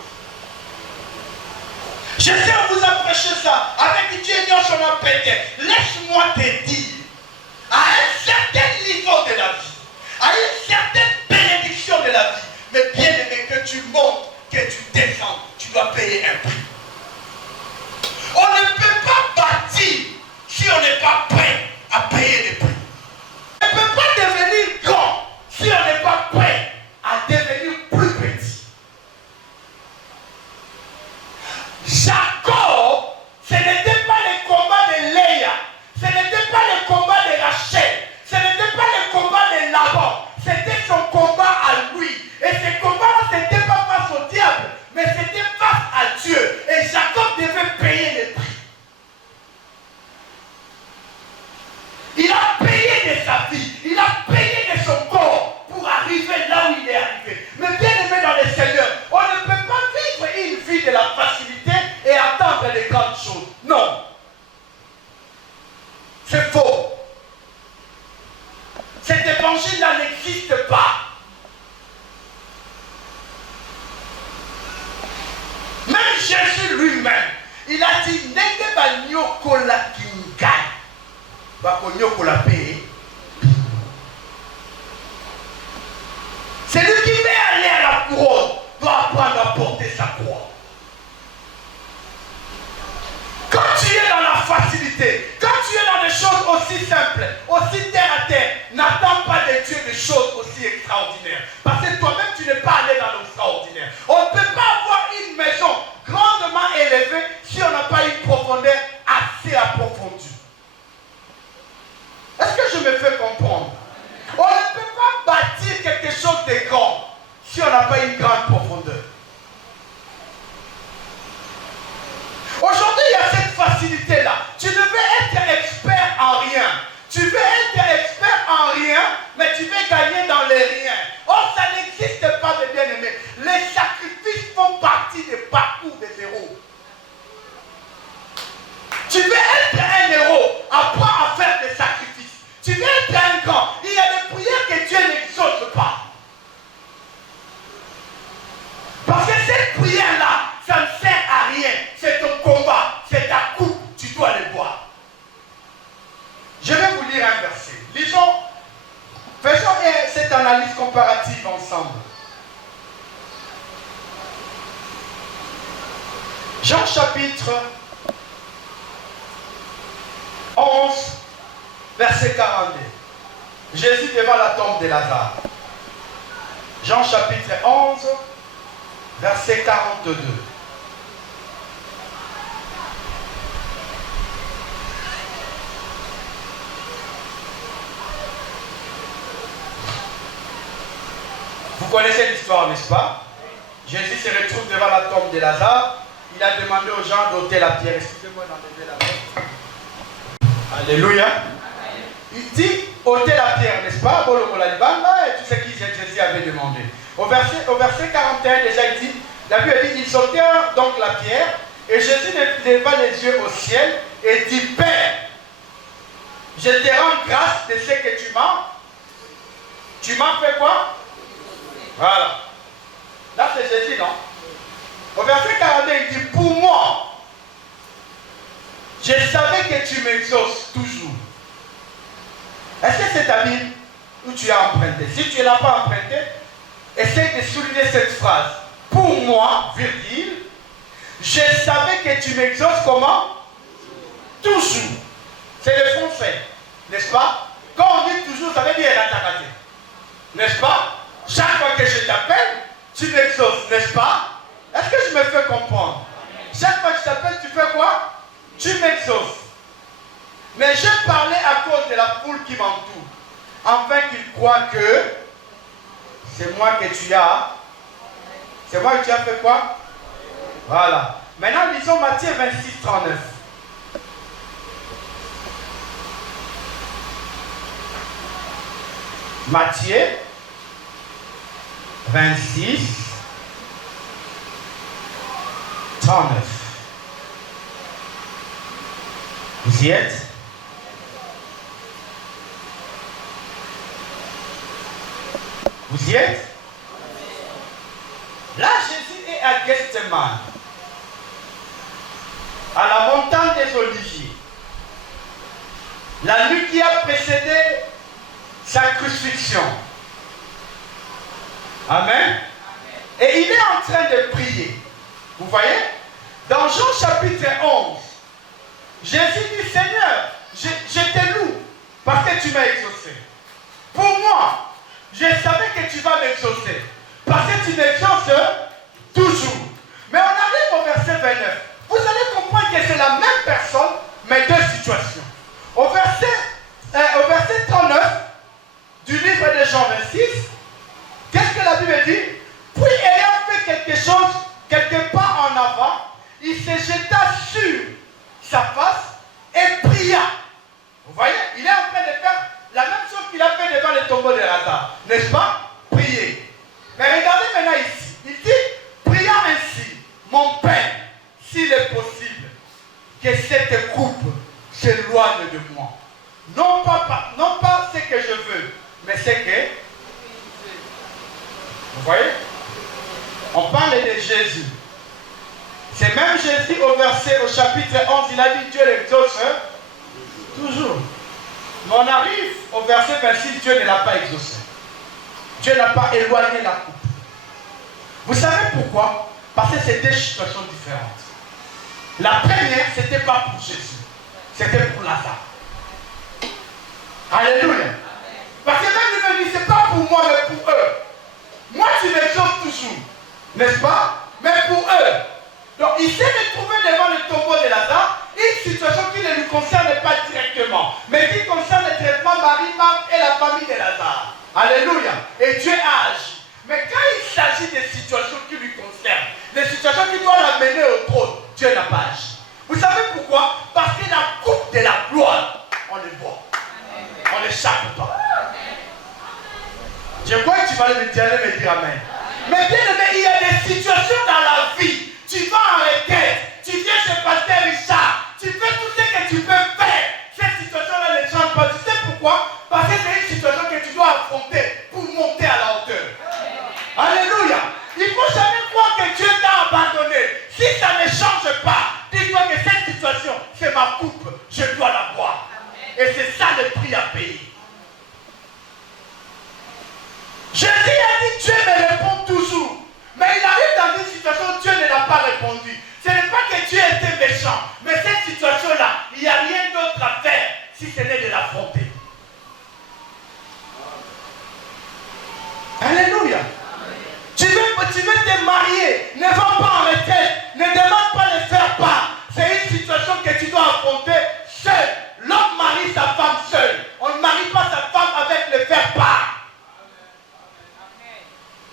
Je sais on vous a prêché ça. Avec Dieu, son appel. Laisse-moi te dire, à un certain niveau de la vie, à une certaine bénédiction de la vie, mais bien aimé, que tu montes, que tu descends, tu dois payer un prix. On ne peut pas bâtir si on n'est pas prêt à payer les prix. On ne peut pas devenir grand si on n'est pas prêt à devenir plus petit. Jacob, ce n'était pas le combat de Léa, ce n'était pas le combat de Rachel, ce n'était pas le combat de Laban, c'était son combat à lui. Et ce combat-là, ce n'était pas face au diable, mais c'était face à Dieu. Et Jacob devait payer le prix. Il a payé de sa vie, il a payé de son corps pour arriver là où il est arrivé. Mais bien aimé dans le Seigneur, on ne peut pas vivre une vie de la facilité et attendre les grandes choses. Non. C'est faux. Cet évangile-là n'existe pas. Même Jésus lui-même, il a dit, n'était pas nyokola kingai. Celui qui veut aller à la couronne doit apprendre à porter sa croix. Quand tu es dans la facilité, quand tu es dans des choses aussi simples, aussi terre à terre, n'attends pas de Dieu des choses aussi extraordinaires. Parce que toi-même, tu n'es pas allé dans l'extraordinaire. On ne peut pas avoir une maison grandement élevée si on n'a pas une profondeur assez approfondie. Est-ce que je me fais comprendre? On ne peut pas bâtir quelque chose de grand si on n'a pas une grande profondeur. Aujourd'hui, il y a cette facilité-là. Tu ne veux être expert en rien. Tu veux être expert en rien, mais tu veux gagner dans les riens. Or, ça n'existe pas, mes bien-aimés. Les sacrifices font partie des parcours des héros. Tu veux être un héros, apprends à faire des sacrifices. Tu veux être un grand, il y a des prières que Dieu n'exauce pas. Parce que cette prière-là, ça ne sert à rien. C'est ton combat, c'est ta coupe, tu dois le boire. Je vais vous lire un verset. Lisons, faisons cette analyse comparative ensemble. Jean chapitre 11, verset 42. Jésus devant la tombe de Lazare. Jean chapitre 11, verset 42. Vous connaissez l'histoire, n'est-ce pas? Jésus se retrouve devant la tombe de Lazare. Il a demandé aux gens d'ôter la pierre. Excusez-moi d'enlever la pierre. Alléluia. Il dit ôter la pierre, n'est-ce pas? Et tout ce que Jésus avait demandé. Au verset 41, déjà il dit, la Bible dit, ils ôtèrent donc la pierre, et Jésus leva les yeux au ciel et dit, Père, je te rends grâce de ce que tu m'as. Tu m'as fait quoi? Voilà. Là c'est Jésus, non? Au verset 42, il dit, pour moi, je savais que tu m'exauces toujours. Est-ce que c'est ta Bible où tu as emprunté? Si tu ne l'as pas emprunté, essaye de souligner cette phrase. Pour moi, virgule, je savais que tu m'exauces comment? Toujours. C'est le français, n'est-ce pas? Quand on dit toujours, ça veut dire l'attaquer. N'est-ce pas? Chaque fois que je t'appelle, tu m'exauces, n'est-ce pas? Est-ce que je me fais comprendre? Chaque fois que je t'appelle, tu fais quoi? Tu m'exauces. Mais je parlais à cause de la foule qui m'entoure, afin qu'ils croient que c'est moi que tu as. C'est moi que tu as fait quoi? Voilà. Maintenant, lisons Matthieu 26, 39. Matthieu 26, 39. Vous y êtes? Vous y êtes? Là, Jésus est Gethsemane, à la montagne des Oliviers, la nuit qui a précédé sa crucifixion. Amen. Et il est en train de prier. Vous voyez? Dans Jean chapitre 11, Jésus dit, Seigneur, je te loue parce que tu m'as exaucé. Pour moi, je savais que tu vas m'exaucer. Parce que tu m'exauces toujours. Mais on arrive au verset 29. Vous allez comprendre que c'est la même personne, mais deux situations. Au verset 39 du livre de Jean 26, qu'est-ce que la Bible dit? Puis ayant fait quelque chose, quelque part en avant, il se jeta sur sa face et pria. Vous voyez, il est en train de faire la même chose qu'il a fait devant le tombeau de Lazare. N'est-ce pas? Prier. Mais regardez maintenant ici. Il dit, priant ainsi, mon Père, s'il est possible, que cette coupe s'éloigne de moi. Non pas ce que je veux, mais ce que... Vous voyez? On parle de Jésus. C'est même Jésus au chapitre 11, il a dit Dieu l'exauce toujours. Mais on arrive au verset 26, Dieu ne l'a pas exaucé. Dieu n'a pas éloigné la coupe. Vous savez pourquoi? Parce que c'est deux situations différentes. La première, ce n'était pas pour Jésus. C'était pour Lazare. Alléluia. Parce que même lui me dit, ce n'est pas pour moi, mais pour eux. Moi, tu m'exauces toujours. N'est-ce pas? Mais pour eux. Donc, il s'est retrouvé devant le tombeau de Lazare, une situation qui ne lui concerne pas directement, mais qui concerne directement Marie, Marthe et la famille de Lazare. Alléluia. Et Dieu a agi. Mais quand il s'agit des situations qui lui concernent, des situations qui doivent l'amener au trône, Dieu n'a pas agi. Vous savez pourquoi? Parce que la coupe de la gloire, on le boit. On ne l'échappe pas. Je crois que tu vas me dire amen. Mais bien aimé, il y a des situations dans la vie. Tu vas en retraite, tu viens chez Pasteur Richard, tu fais tout ce que tu peux faire. Cette situation-là ne change pas. Tu sais pourquoi? Parce que c'est une situation que tu dois affronter pour monter à la hauteur. Alléluia. Il ne faut jamais croire que Dieu t'a abandonné. Si ça ne change pas, dis-toi que cette situation, c'est ma coupe. Je dois la boire. Et c'est ça le prix à payer. Jésus a dit Dieu me répond toujours. Mais il arrive dans une situation où Dieu ne l'a pas répondu. Ce n'est pas que Dieu était méchant. Mais cette situation-là, il n'y a rien d'autre à faire si ce n'est de l'affronter. Alléluia. Tu veux te marier, ne va pas en retraite, ne demande pas de faire part. C'est une situation que tu dois affronter seul. L'homme marie sa femme seule. On ne marie pas sa femme avec le faire part.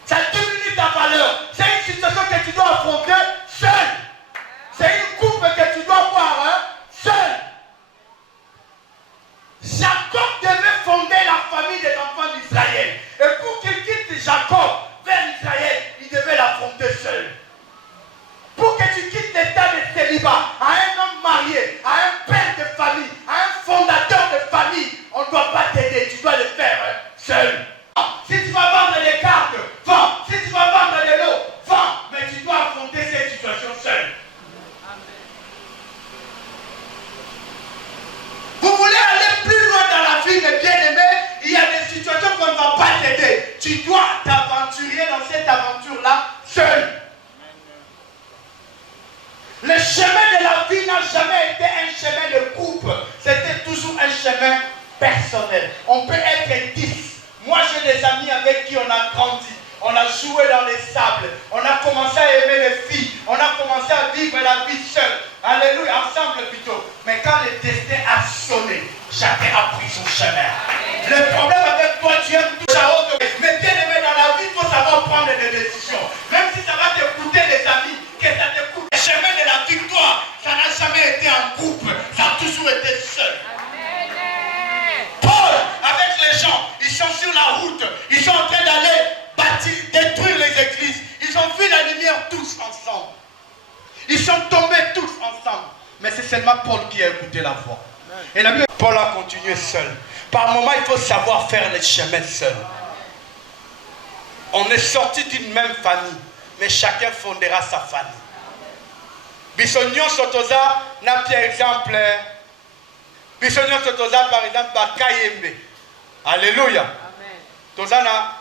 Ça diminue ta valeur. C'est une situation que tu dois affronter seul. C'est une coupe que tu dois boire seul. Jacob devait fonder la famille des enfants d'Israël. Et pour qu'il quitte Jacob vers Israël, il devait l'affronter seul. Pour que tu quittes l'état de célibat à un homme marié, à un père de famille, à un fondateur de famille, on ne doit pas t'aider, tu dois le faire seul. Si tu vas vendre des cartes, vends. Si tu vas vendre de l'eau, vends. Mais tu dois affronter cette situation seul. Vous voulez aller plus loin dans la vie, mes bien-aimés, il y a des situations qu'on ne va pas t'aider. Tu dois t'aventurer dans cette aventure-là seul. Le chemin de la vie n'a jamais été un chemin de couple. C'était toujours un chemin personnel. On peut être 10. Moi, j'ai des amis avec qui on a grandi. On a joué dans les sables. On a commencé à aimer les filles. On a commencé à vivre la vie seule. Alléluia, ensemble plutôt. Mais quand le destin a sonné, chacun a pris son chemin. Le problème avec toi, tu aimes tout à haute. Mais bien aimé dans la vie, il faut savoir prendre des décisions. Même si ça va te coûter des amis, que ça te coûte. Le chemin de la victoire, ça n'a jamais été en groupe. Ça a toujours été seul. Paul, avec les gens, ils sont sur la route. Ils sont en train d'aller détruire les églises. Ils ont vu la lumière tous ensemble. Ils sont tombés tous ensemble. Mais c'est seulement Paul qui a écouté la voix. Et la Bible, Paul a continué seul. Par moments, il faut savoir faire les chemins seul. On est sortis d'une même famille. mais chacun fondera sa famille. Bisognon Sotoza n'a pas exemple. Bisognon Sotoza par exemple par Kayembe. Alléluia. Tozana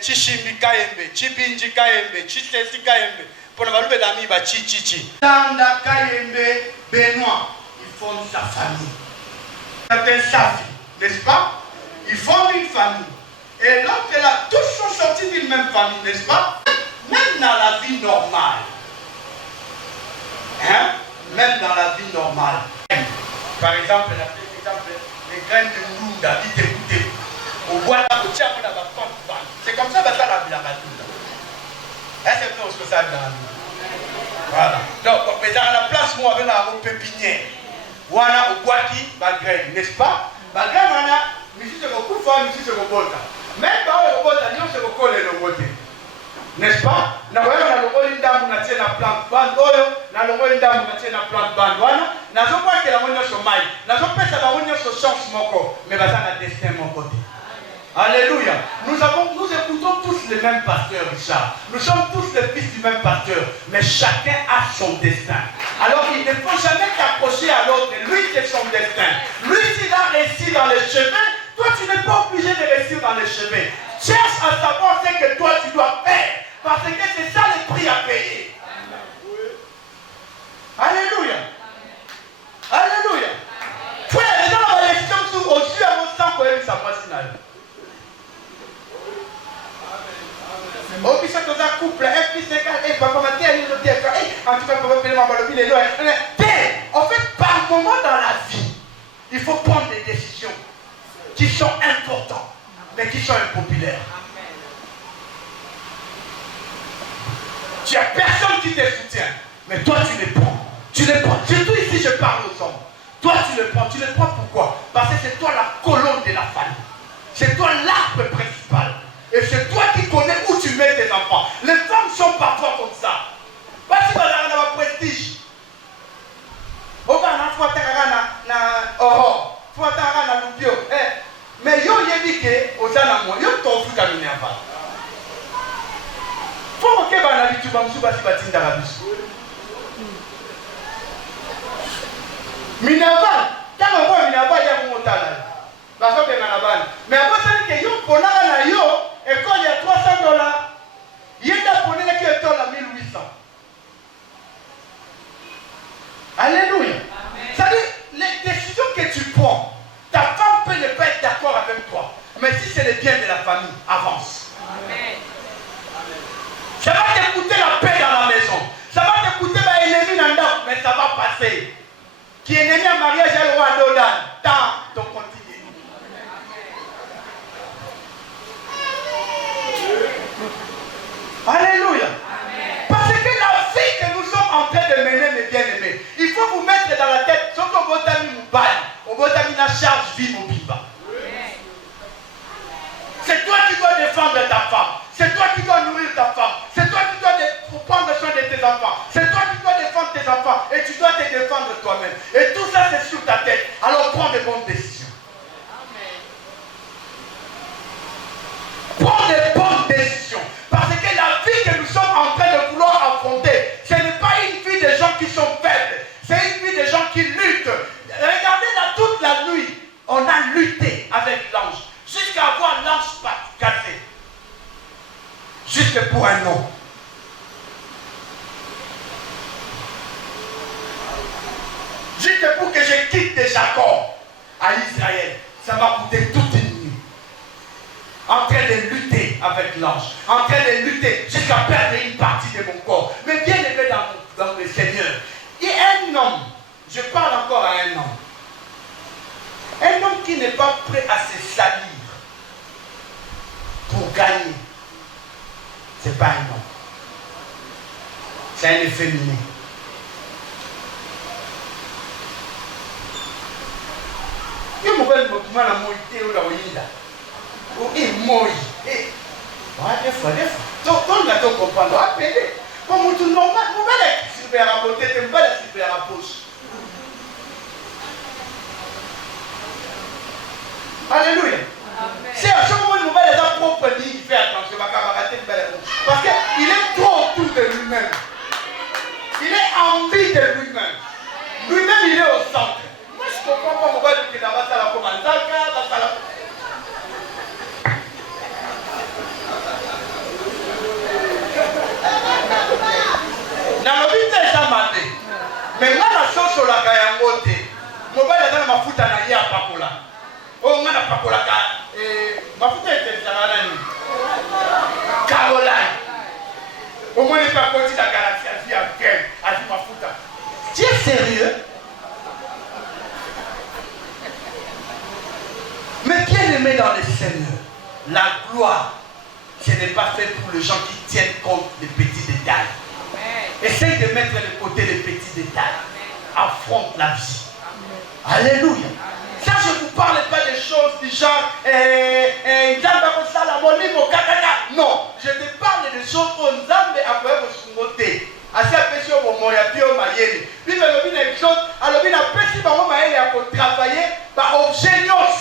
Chishimbi Kayembe, Chibinji Kayembe, Chisesi Kayembe. Pour le malheur d'ami ba Chichichi. Tanda Kayembe Benoît, il fonde sa famille. C'est sa fille, n'est-ce pas? Il fonde une famille. Et l'autre et là, tous sont sortis d'une même famille, n'est-ce pas? Même dans la vie normale. Hein? Même dans la vie normale. Par exemple, les graines de Ndounda, au bois là, au tchèque, on a pas. C'est comme ça que ça la vie la matou. Est-ce que vous savez ça dans la vie? Voilà. Donc, mais dans la place où on avait la pépinière, où on a au bois qui va graine, n'est-ce pas? La graine, on a, mais si c'est beaucoup fort, mais si c'est beaucoup fort. Même pas au robot, on a beaucoup de robot. N'est-ce pas? Na wewe na logo linda munatie na plant band oyo na logo linda munatie na plant band wana nazo kwa kila mwenye somai nazo pesa ba mwenye so chance moko mais baza na destin mon côté. Alléluia. Nous écoutons tous les mêmes pasteurs, Richard. Nous sommes tous les fils du même pasteur, mais chacun a son destin. Alors il ne faut jamais t'approcher à l'autre. Lui c'est son destin. Lui s'il a réussi dans les chemins, toi tu n'es pas obligé de réussir dans les chemins. Cherche à savoir ce que toi tu dois faire. Parce que c'est ça le prix à payer. Alléluia. Alléluia. Frère, les gens ont la lecture sur au-dessus à mon sang pour aller sa fascinale. Au plus, c'est un couple, un fils, et papa m'a dit, en tout cas, papa payer ma balle, il est loin. En fait, par moment dans la vie, il faut prendre des décisions qui sont importantes, mais qui sont impopulaires. Tu n'as personne qui te soutient, mais toi tu les prends. Tu les prends. Surtout ici, je parle aux hommes. Toi tu les prends. Tu les prends pourquoi? Parce que c'est toi la colonne de la famille. C'est toi l'arbre principal. Et c'est toi qui connais où tu mets tes enfants. Les femmes sont parfois comme ça. Parce que tu as un prestige. Mais yo yebike ozana mo yo tofu kamine ava. Faut que bana bitu bamsu basi batinda kabisu. Minava, tant on minava ya kumotala. Baso be manabana. Mais après ça que yo ponaka na yo et quand il y a $300, yenda ponela qui est à 1800. Alléluia. Ça dit les décisions que tu prends, ta femme peut ne pas être d'accord avec toi. Mais si c'est le bien de la famille, avance. Amen. Ça va t'écouter la paix dans la maison. Ça va t'écouter l'ennemi dans le mais ça va passer. Qui est ennemi en mariage, elle va donner dans ton continu. Alléluia. Amen. Parce que la vie que nous sommes en train de mener, mes bien-aimés, il faut vous mettre dans la tête, sauf au botami moubaï, au botami na charge vie mobiba. C'est toi qui dois défendre ta femme. C'est toi qui dois nourrir ta femme. C'est toi qui dois prendre soin de tes enfants. C'est toi qui dois défendre tes enfants. Et tu dois te défendre toi-même. Et tout ça, c'est sur ta tête. Alors prends de bonnes décisions. Prends de bonnes décisions. Parce que la vie que nous sommes en train de vouloir affronter, ce n'est pas une vie de gens qui sont faibles. C'est une vie de gens qui luttent. Regardez là, toute la nuit, on a lutté avec l'ange. Jusqu'à avoir l'ange cassé. Juste pour un nom. Juste pour que je quitte des accords à Israël. Ça m'a coûté toute une nuit. En train de lutter avec l'ange. En train de lutter jusqu'à perdre une partie de mon corps. Mais bien aimé dans le Seigneur. Et un homme, je parle encore à un homme. Un homme qui n'est pas prêt à se salir pour gagner. Ce n'est pas un homme. C'est un efféminé. Il y a un mauvais document à moïté ou la oïda. Ou il mouille. Et. Des fois. Donc, on a tout compris. On va payer. Comme tout normal, vous allez super à beauté, tu ne vas pas super à poche. Alléluia. Si à chaque moment, nous allons les propres lignes, fais attention, parce qu'il est trop autour de Bien-aimés dans le Seigneur, la gloire, ce n'est pas fait pour les gens qui tiennent compte des petits détails. Essaye de mettre de côté les petits détails. Affronte la vie. Alléluia. Ça, je ne vous parle pas des choses du genre non, je te parle des choses où Nzambe a pu vous monter. Asi apesi au moment ya bio mayele. Bible lobi na Exode, alobi na pesi bango mayele ya ko travailler ba objet nyos.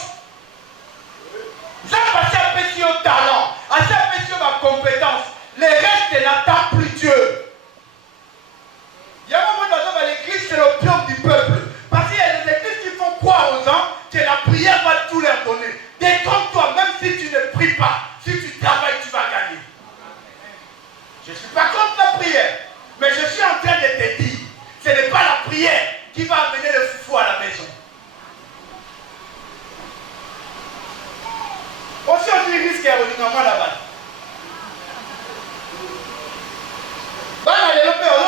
Nzambe asi apesi au talent, asi apesi ba compétence. Le reste n'attend plus Dieu. Il y a un moment dans l'église, c'est l'opium du peuple. Parce qu'il y a des églises qui font croire aux gens que la prière va tout leur donner. Détrompe-toi, même si tu ne pries pas. Si tu travailles, tu vas gagner. Je ne suis pas contre la prière. Mais je suis en train de te dire, ce n'est pas la prière qui va amener le foufou à la maison. Aussi, on dit risque à relignement là-bas.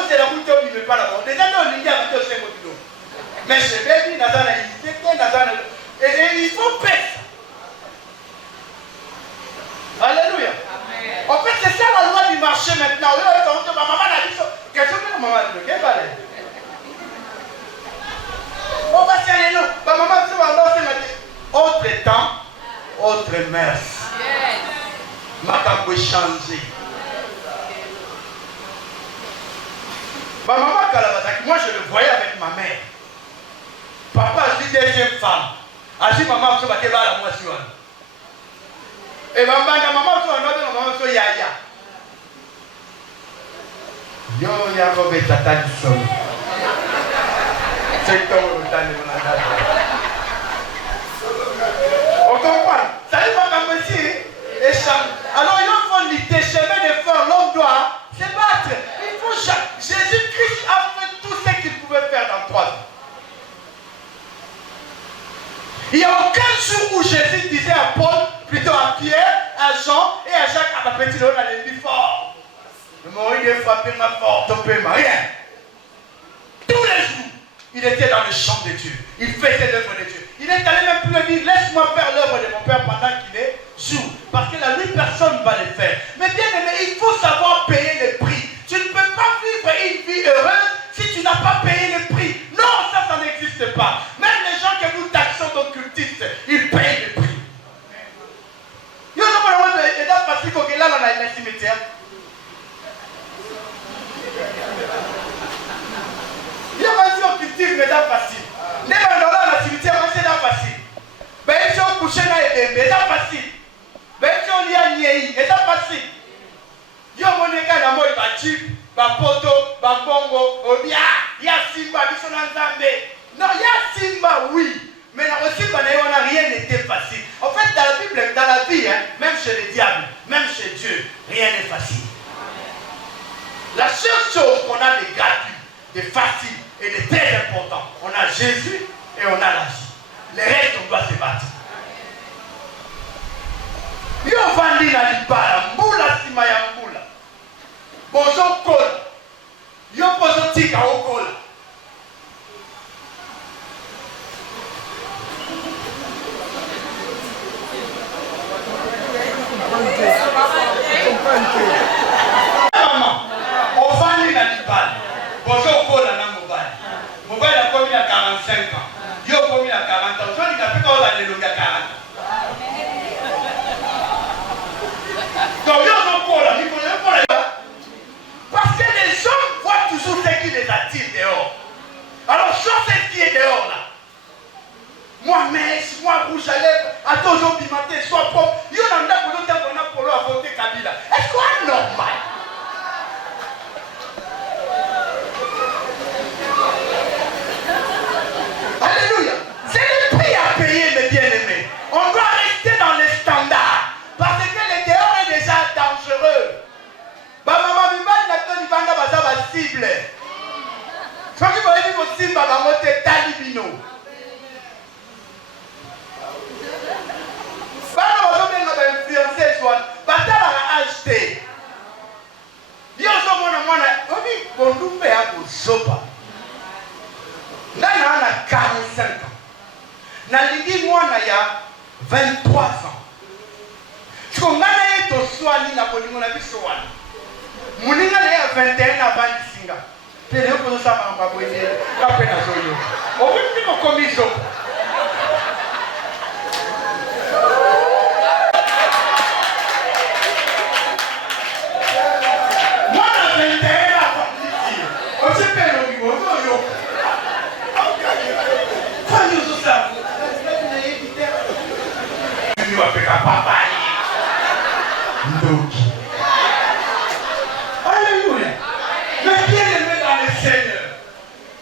C'est la route qui ne veut pas là-bas. Déjà, on dit à la mais je vais dire, et il faut paix. Alléluia. En fait, c'est ça la loi du marché maintenant. On va s'y aller, autre temps, autre mœurs. Ma peut changer. Ma maman, moi je le voyais avec ma mère. Papa a dit deuxième femme. A dit maman, je vais la moitié. Et maman, maman, yaya. Yo, ya mauvais tata du son. C'est ton temps de mon âge. On comprend. Ça n'est pas comme si. Alors, il faut lutter, chemin de fer, l'homme doit se battre. Il faut Jésus-Christ a fait tout ce qu'il pouvait faire dans 3 ans. Il n'y a aucun jour où Jésus disait à Paul, plutôt à Pierre, à Jean et à Jacques, à ma petite l'autre, elle est fort. Le mari de frapper ma forte, rien. Tous les jours, il était dans le champ de Dieu. Il faisait l'œuvre de Dieu. Il est allé même plus dire, laisse-moi faire l'œuvre de mon Père pendant qu'il est jour. Parce que la nuit, personne ne va le faire. Mais bien aimé, il faut savoir payer le prix. Tu ne peux pas vivre une vie heureuse si tu n'as pas payé le prix. Non, ça n'existe pas. Même les gens que nous taxons d'occultistes, ils payent le prix. Il y a un facile qu'on là dans le cimetière. Il y a un occultisme, mais c'est facile. Les gens dans le cimetière, c'est facile. Mais ils sont couchés dans les bébés, c'est facile. Mais ils sont liés à Niei, c'est facile. Il y a un gars dans le bâtiment. Bapoto, Babongo, Obia, Y'a Simba, non, Y'a Simba, oui. Mais aussi, on n'a rien n'était facile. En fait, dans la Bible, dans la vie, hein, même chez le diable, même chez Dieu, rien n'est facile. La seule chose qu'on a de gratuit, de facile et de très important, on a Jésus et on a la vie. Le reste, on doit se battre. Yo vandi na libala, mbula sima ya mbula. Bozo kola. Yo bozo tika okola. Maman, on vandi na libala. Bozo kola na mobile. Mobile a commis à 45 ans. Yo commis à 40 ans. Je dis qu'après quand on a les 40 ans. Parce que les hommes voient toujours ce qui les attire dehors. Alors, soit ce qui est dehors là. Moi, mince, moi, rouge à lèvres, à tous autres pimentés, soit propre. Il y en a pour l'autre qu'on a pour l'autre à voter Kabila. Est-ce qu'on est normal? Alléluia. C'est le prix à payer, mes bien-aimés. On doit rester dans les standards. Parce que le dehors est déjà dangereux. Maman, il va cible. Ce qui va dire que cible va monter talibino. Acheter. Il y a un 45 ans. Na ligi mwana ya 23 ans. Ce qu'on a dit au soir, ni la police, on a vu soir. Mon a 21 avant de Singa. Puis les autres, ça m'a pas brûlé. Après, on a joué. On veut dire qu'on commise. Moi, à 21 avant de dire, on s'est fait le niveau. Quand nous sommes là, nous avons fait un papa. Alléluia. Mais bien aimé dans le Seigneur.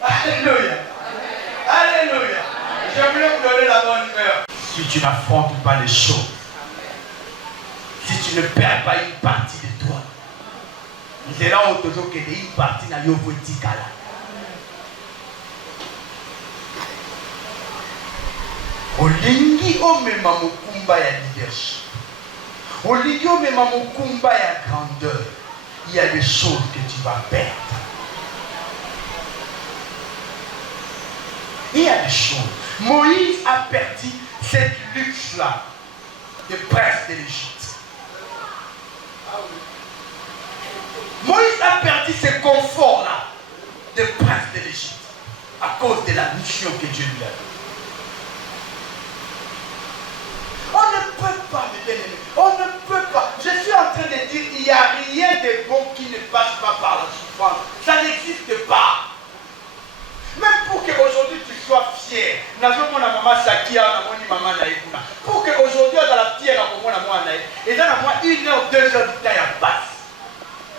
Alléluia. Alléluia. J'aimerais vous donner la bonne humeur. Si tu n'affrontes pas les choses, si tu ne perds pas une partie de toi, nous allons toujours que une partie n'a pas été là. Olingi omema mukumba ya leadership. Olingi omema mukumba ya grandeur. Il y a des choses que tu vas perdre. Il y a des choses. Moïse a perdu cette luxe-là de prince de l'Égypte. Moïse a perdu ce confort-là de prince de l'Égypte à cause de la mission que Dieu lui a donnée. On ne peut pas, mes bien-aimés, on ne peut pas. Je suis en train de dire, il n'y a rien de bon qui ne passe pas par la souffrance. Ça n'existe pas. Même pour qu'aujourd'hui tu sois fier, pour qu'aujourd'hui dans la fière, et dans la moi 1 heure, 2 heures du temps, il passe.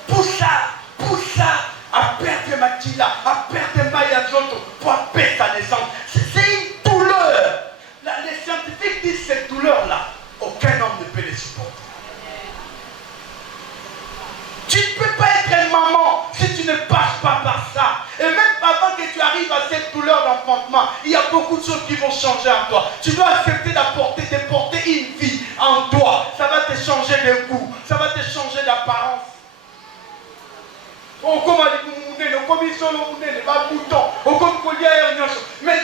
Pour ça, à perdre ma kila, à perdre ma yazoto, pour perdre sa naissance. C'est une douleur. Les scientifiques disent cette douleur-là, aucun homme ne peut les supporter. Tu ne peux pas être une maman si tu ne passes pas par ça. Et même avant que tu arrives à cette douleur d'enfantement, il y a beaucoup de choses qui vont changer en toi. Tu dois accepter de porter une vie en toi. Ça va te changer de goût, ça va te changer d'apparence. Mais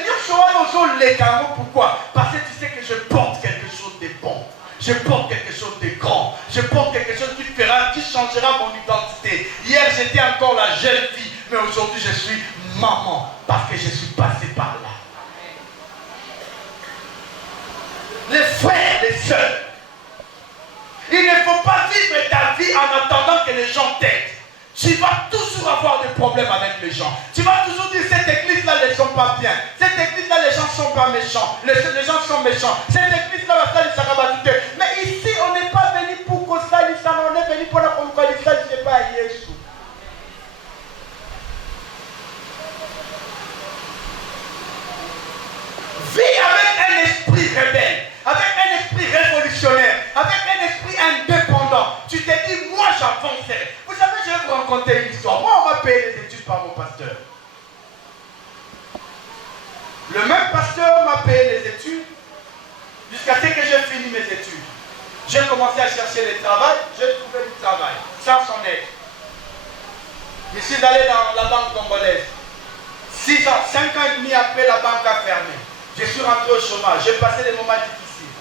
pourquoi? Parce que tu sais que je porte quelque chose de bon. Je porte quelque chose de grand. Je porte quelque chose qui changera mon identité. Hier j'étais encore la jeune fille, mais aujourd'hui je suis maman parce que je suis passé par là. Les frères, les sœurs, il ne faut pas vivre ta vie en attendant que les gens t'aident. Tu vas toujours avoir des problèmes avec les gens. Tu vas toujours dire, cette église-là, les gens sont pas bien. Cette église-là, les gens sont pas méchants. Les gens sont méchants. Cette église-là, ça va tout. Mais ici, on n'est pas venu pour que ça, on est venu pour la conquête, ça, je ne sais pas, Jésus. Vis avec un esprit rebelle, avec un esprit révolutionnaire, avec un esprit indépendant. Tu te dis, moi j'avancerai. Vous savez, je vais vous raconter une histoire. Moi, on m'a payé les études par mon pasteur. Le même pasteur m'a payé les études jusqu'à ce que j'ai fini mes études. J'ai commencé à chercher le travail, j'ai trouvé du travail, sans son aide. Je suis allé dans la banque congolaise. 6 ans, 5 ans et demi après, la banque a fermé. Je suis rentré au chômage, j'ai passé des moments difficiles.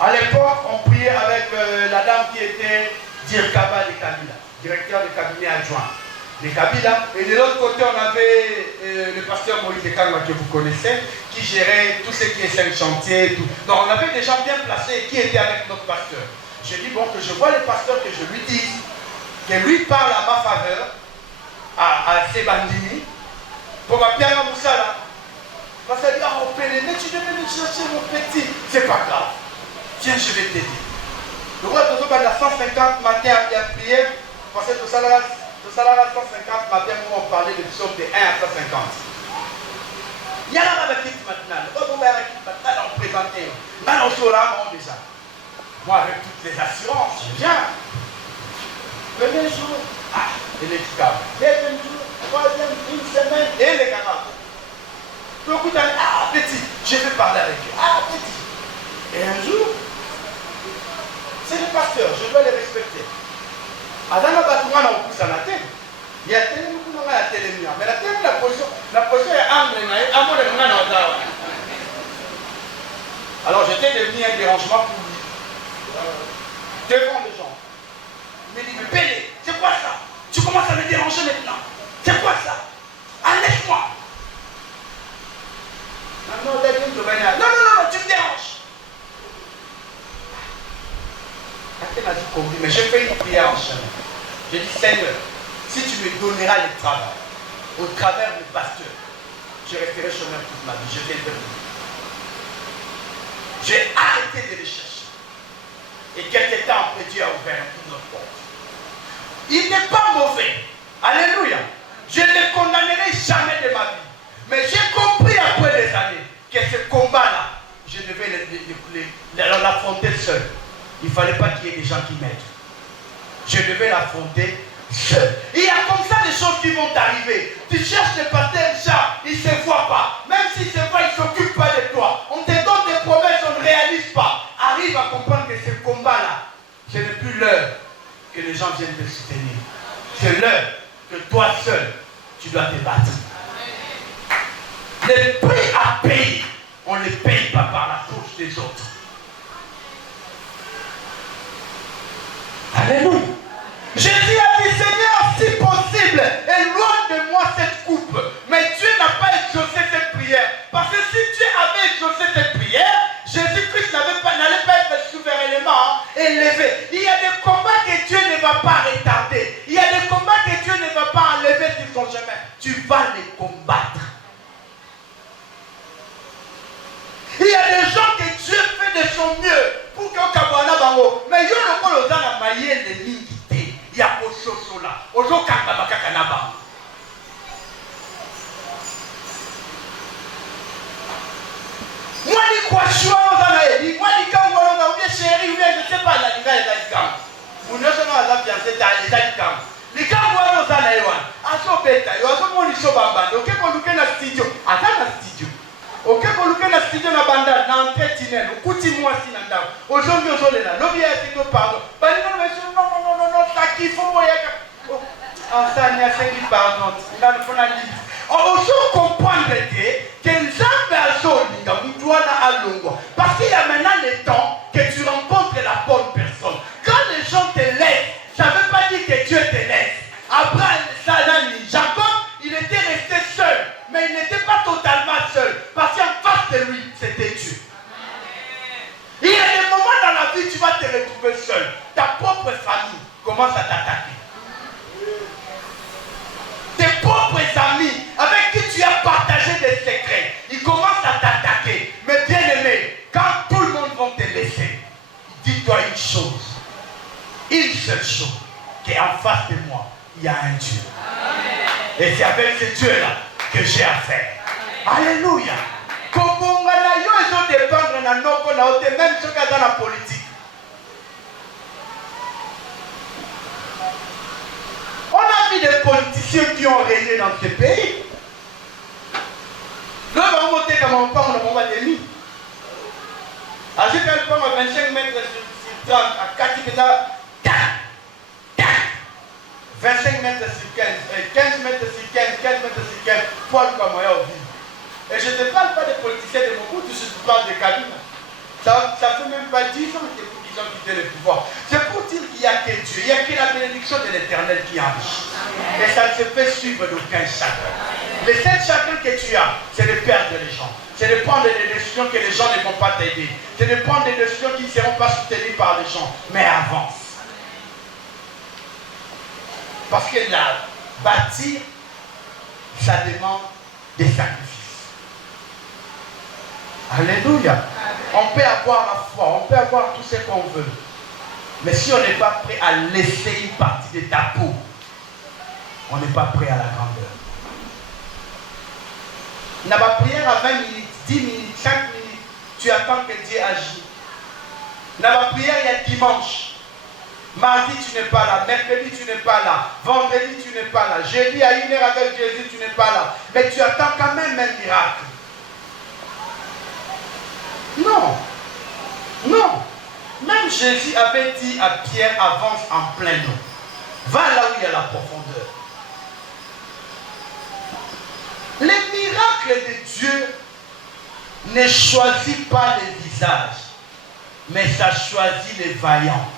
À l'époque, on priait avec la dame qui était Dirkaba de Kabila, directeur de cabinet adjoint de Kabila. Et de l'autre côté, on avait le pasteur Moïse Kanga que vous connaissez, qui gérait tout ce qui est 5 chantiers. Tout. Donc on avait des gens bien placés qui étaient avec notre pasteur. J'ai dit, bon, que je vois le pasteur, que je lui dise, que lui parle à ma faveur, à Sebandini, pour ma pierre à Moussala. Parce qu'elle dit, ah, au Pélé, mais tu devais me chercher mon petit. C'est pas grave. Tiens, je vais t'aider. Le roi de la 150 matin a prié, parce que tout ça là, 150 matin, on parlait de psaume de 1 à 150. Il y a là la équipe maintenant. Le roi de l'équipe maintenant, on présentait. Maintenant, on se rend déjà. Moi, avec toutes les assurances, je viens. Premier jour, ah, il est câble. Deuxième jour, troisième, une semaine, et les camarades. Beaucoup d'années, ah, petit, je vais parler avec eux. Ah, petit. Et un jour, c'est le pasteur, je dois le respecter. Adana Batouana au pouce à la tête. Il y a tellement de gens à la télé. Mais la position est angle, à mon c'est devenu un dérangement pour lui. Devant les gens. Il me dit, mais Pélé, c'est quoi ça? Tu commences à me déranger maintenant. C'est quoi ça? Laisse-moi. Non, non, tu me déranges. Mais j'ai fait une prière en chemin. J'ai dit, Seigneur, si tu me donneras le travail, au travers du pasteur, je resterai chômeur toute ma vie. Je viendrai. J'ai arrêté de les chercher. Et quelque temps après, Dieu a ouvert une autre porte. Il n'est pas mauvais. Alléluia. Je ne le condamnerai jamais de ma vie. Mais j'ai compris après des années que ce combat-là, je devais l'affronter seul. Il ne fallait pas qu'il y ait des gens qui m'aident. Je devais l'affronter seul. Il y a comme ça des choses qui vont t'arriver. Tu cherches le pasteur Charles, il ne se voit pas. Même s'il se voit, il ne s'occupe pas de toi. On te donne des promesses, on ne réalise pas. Arrive à comprendre que ce combat-là, ce n'est plus l'heure que les gens viennent te soutenir. C'est l'heure que toi seul, tu dois te battre. Les prix à payer, on ne les paye pas par la touche des autres. Alléluia. Jésus a dit, Seigneur, si possible, éloigne de moi cette coupe. Mais Dieu n'a pas exaucé cette prière. Parce que si Dieu avait exaucé cette prière, Jésus-Christ n'allait pas être souverainement élevé. Il y a des combats que Dieu ne va pas retarder. Il y a des combats que Dieu ne va pas enlever sur son chemin. Tu vas les combattre. Il y a des gens que Dieu fait de son mieux pour que Kabwana Bango. Mais il y a le monde qui a maillé les lignes. Il y a autre chose là. Aujourd'hui, quand on a Kanaba. Moi, je crois que je suis en moi, je quand on a oublié chérie, ou bien je ne sais pas, là, les gars, ils ont camp. Ou non seulement à la fiancée, ils ont camp. Les gars, on a un Ewan. À ce bêta, il y a un monde qui est bamba. Ok, on look dans le studio. Attends, dans le studio. Ok, on look dans le studio, dans la banda, dans l'entrée tunnel. Au coup de moi, si dans le aujourd'hui, aujourd'hui, là. L'objet est que pardon. Non, ça qui faut moi. Ça n'y a pas de pardon. On doit comprendre que les gens parce qu'il y a maintenant le temps que tu rencontres la bonne personne. Quand les gens te laissent, ça ne veut pas dire que Dieu te laisse. Abraham, Jacob, il était resté seul, mais il n'était pas totalement seul, parce qu'en face de lui, c'était Dieu. Il y a des moments dans la vie où tu vas te retrouver seul. Ta propre famille commence à t'attaquer. Tes propres amis avec qui tu as partagé des secrets, ils commencent à t'attaquer. Mais bien aimé, quand tout le monde va te laisser, dis-toi une chose, une seule chose, qu'en face de moi, il y a un Dieu. Et c'est avec ce Dieu-là que j'ai affaire. Alléluia. Comment ils ont dépendre dans nos même ceux qui sont dans la politique. On a vu des politiciens qui ont régné dans ce pays. Nous allons monter comme on parle de mon demi. Alors, si quelqu'un à 25 mètres sur 30, à 4 25 mètres sur 15, 15 mètres sur 15, 15 mètres sur 15, poil comme moi au vide. Et je ne parle pas des politiciens de mon goût, je parle de Kabila. Ça ne fait même pas 10 ans qu'ils ont quitté le pouvoir. C'est pour dire qu'il n'y a que Dieu, il n'y a que la bénédiction de l'Éternel qui enrichit. Et ça ne se fait suivre d'aucun chagrin. Le seul chagrin que tu as, c'est de perdre les gens. C'est de prendre des décisions que les gens ne vont pas t'aider. C'est de prendre des décisions qui ne seront pas soutenues par les gens. Mais avance. Parce que là, bâtir, ça demande des sacrifices. Alléluia. On peut avoir la foi, on peut avoir tout ce qu'on veut. Mais si on n'est pas prêt à laisser une partie de ta peau, on n'est pas prêt à la grandeur. Dans ma prière à 20 minutes, 10 minutes, 5 minutes, tu attends que Dieu agisse. Dans ma prière, il y a dimanche. Mardi, tu n'es pas là. Mercredi, tu n'es pas là. Vendredi, tu n'es pas là. Jeudi, à 1h avec Jésus, tu n'es pas là. Mais tu attends quand même un miracle. Non. Non. Même Jésus avait dit à Pierre, avance en plein eau. Va là où il y a la profondeur. Les miracles de Dieu ne choisissent pas les visages. mais ça choisit les vaillants.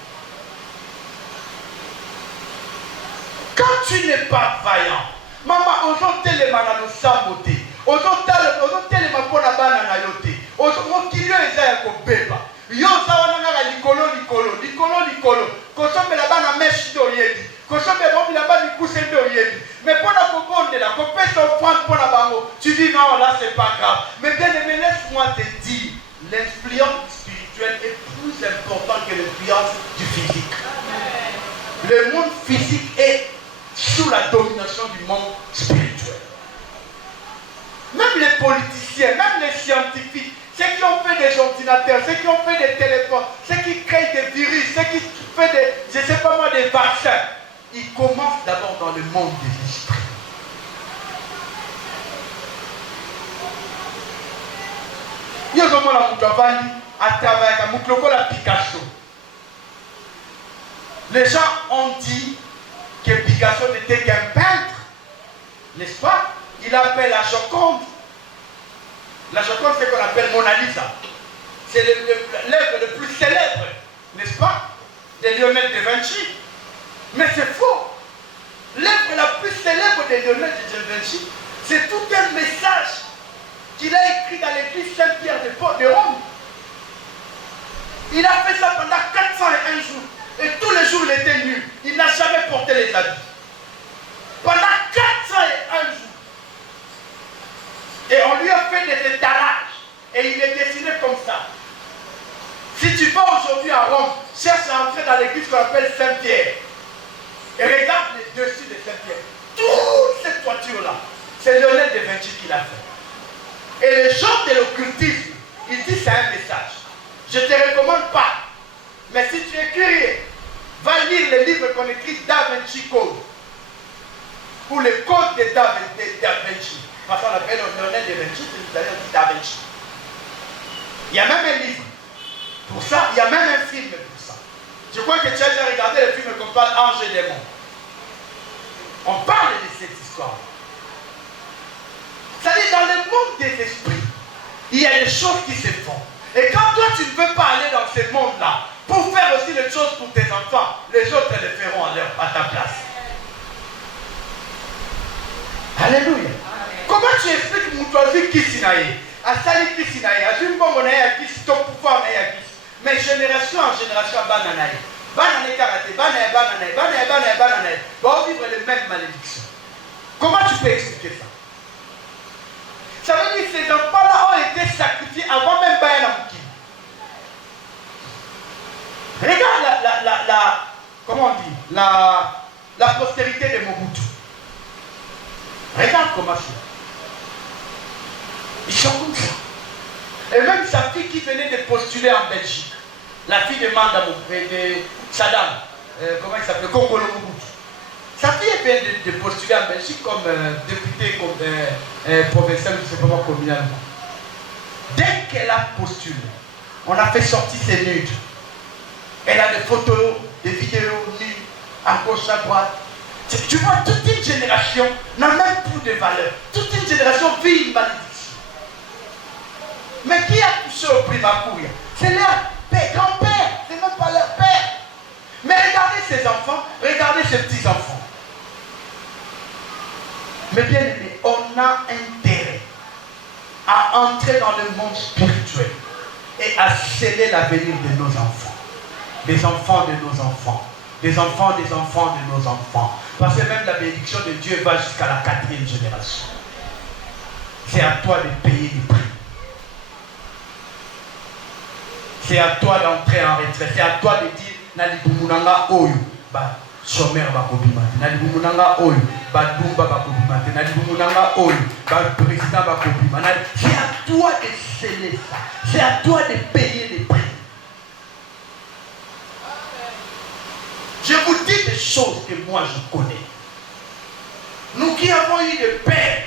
Quand tu n'es pas vaillant, maman, aujourd'hui les manas nous sabotent. Aujourd'hui les mapona bana na yote. Aujourd'hui les eza ko beba. Yo zawana na likolo. Kosombe la bana meshi do yebi. Kosombe bombi la bana ikuse do yebi. Mais pour la kobonde la kopesa offrande pour la bango, tu dis non là c'est pas grave. Mais bien aimé, laisse-moi te dire, l'influence spirituelle est plus importante que l'influence du physique. Le monde physique est sous la domination du monde spirituel. Même les politiciens, même les scientifiques, ceux qui ont fait des ordinateurs, ceux qui ont fait des téléphones, ceux qui créent des virus, ceux qui font des, je ne sais pas moi, des vaccins, ils commencent d'abord dans le monde des esprits. Il y a vraiment la Moutavani à travers la Moutloko Picasso. Les gens ont dit que Picasso n'était qu'un peintre, n'est-ce pas? Il appelle la Joconde. La Joconde, c'est ce qu'on appelle Mona Lisa. C'est l'œuvre le plus célèbre, n'est-ce pas, de Léonard de Vinci. Mais c'est faux. L'œuvre la plus célèbre de Léonard de Vinci, c'est tout un message qu'il a écrit dans l'église Saint-Pierre de Rome. Il a fait ça pendant 401 jours. Et tous les jours, il était nu. Il n'a jamais porté les habits. Pendant 401 jours. Et on lui a fait des étalages. Et il est dessiné comme ça. Si tu vas aujourd'hui à Rome, cherche à entrer dans l'église qu'on appelle Saint-Pierre. Et regarde les dessus de Saint-Pierre. Toute cette toiture-là, c'est Léonard de Vinci qui l'a fait. Et les gens de l'occultisme, ils disent c'est un message. Je ne te recommande pas. Mais si tu es curieux, va lire les livres qu'on écrit Da Vinci Code. Ou le code de Da Vinci. Parce qu'on appelle Léonard de Vinci, c'est l'Italien dit Da Vinci. Il y a même un livre pour ça, il y a même un film pour ça. Je crois que tu as déjà regardé le film qu'on parle Ange et démon. On parle de cette histoire. C'est-à-dire dans le monde des esprits, il y a des choses qui se font. Et quand toi tu ne veux pas aller dans ce monde-là, pour faire aussi les choses pour tes enfants, les autres les feront à ta place. Alléluia. Comment tu expliques Moutouazi Kisinaï, à Sali Kisinaï, à Jumbo Monaï, à Kis, ton pouvoir Naï, à Kis, mais génération en génération, Bananaï, Bananaï Karaté, Bananaï, vont vivre les mêmes malédictions. Comment tu peux expliquer ça? Ça veut dire que ces enfants-là ont été sacrifiés avant même Bayanamouki. Regarde comment on dit, la postérité de Mobutu. Regarde comment c'est. Ils sont comme ça. Et même sa fille qui venait de postuler en Belgique, la fille de Mandamou, de Saddam, comment il s'appelle, Kongolo Mobutu. Sa fille vient de postuler en Belgique comme députée, comme provinciale, je ne sais pas moi combien. Dès qu'elle a postulé, on a fait sortir ses nudes. Elle a des photos, des vidéos nues, à gauche, à droite. Tu vois, toute une génération n'a même plus de valeur. Toute une génération vit une malédiction. Mais qui a touché au primacour? C'est leur grand-père, c'est même pas leur père. Mais regardez ces enfants, regardez ces petits-enfants. Mais bien aimé, on a intérêt à entrer dans le monde spirituel et à sceller l'avenir de nos enfants. Des enfants de nos enfants. Des enfants des enfants de nos enfants. Parce que même la bénédiction de Dieu va jusqu'à la 4e génération. C'est à toi de payer le prix. C'est à toi d'entrer en retraite. C'est à toi de dire Nalibumunanga Oyo. Bah, chômeur bakobimate. Nalibumunanga Oyo. Bah, Dumba bakobimate. Nalibumunanga Oyo. Bah, président bakobimate. C'est à toi de sceller ça. C'est à toi de payer les prix. Je vous dis des choses que moi je connais. Nous qui avons eu des pères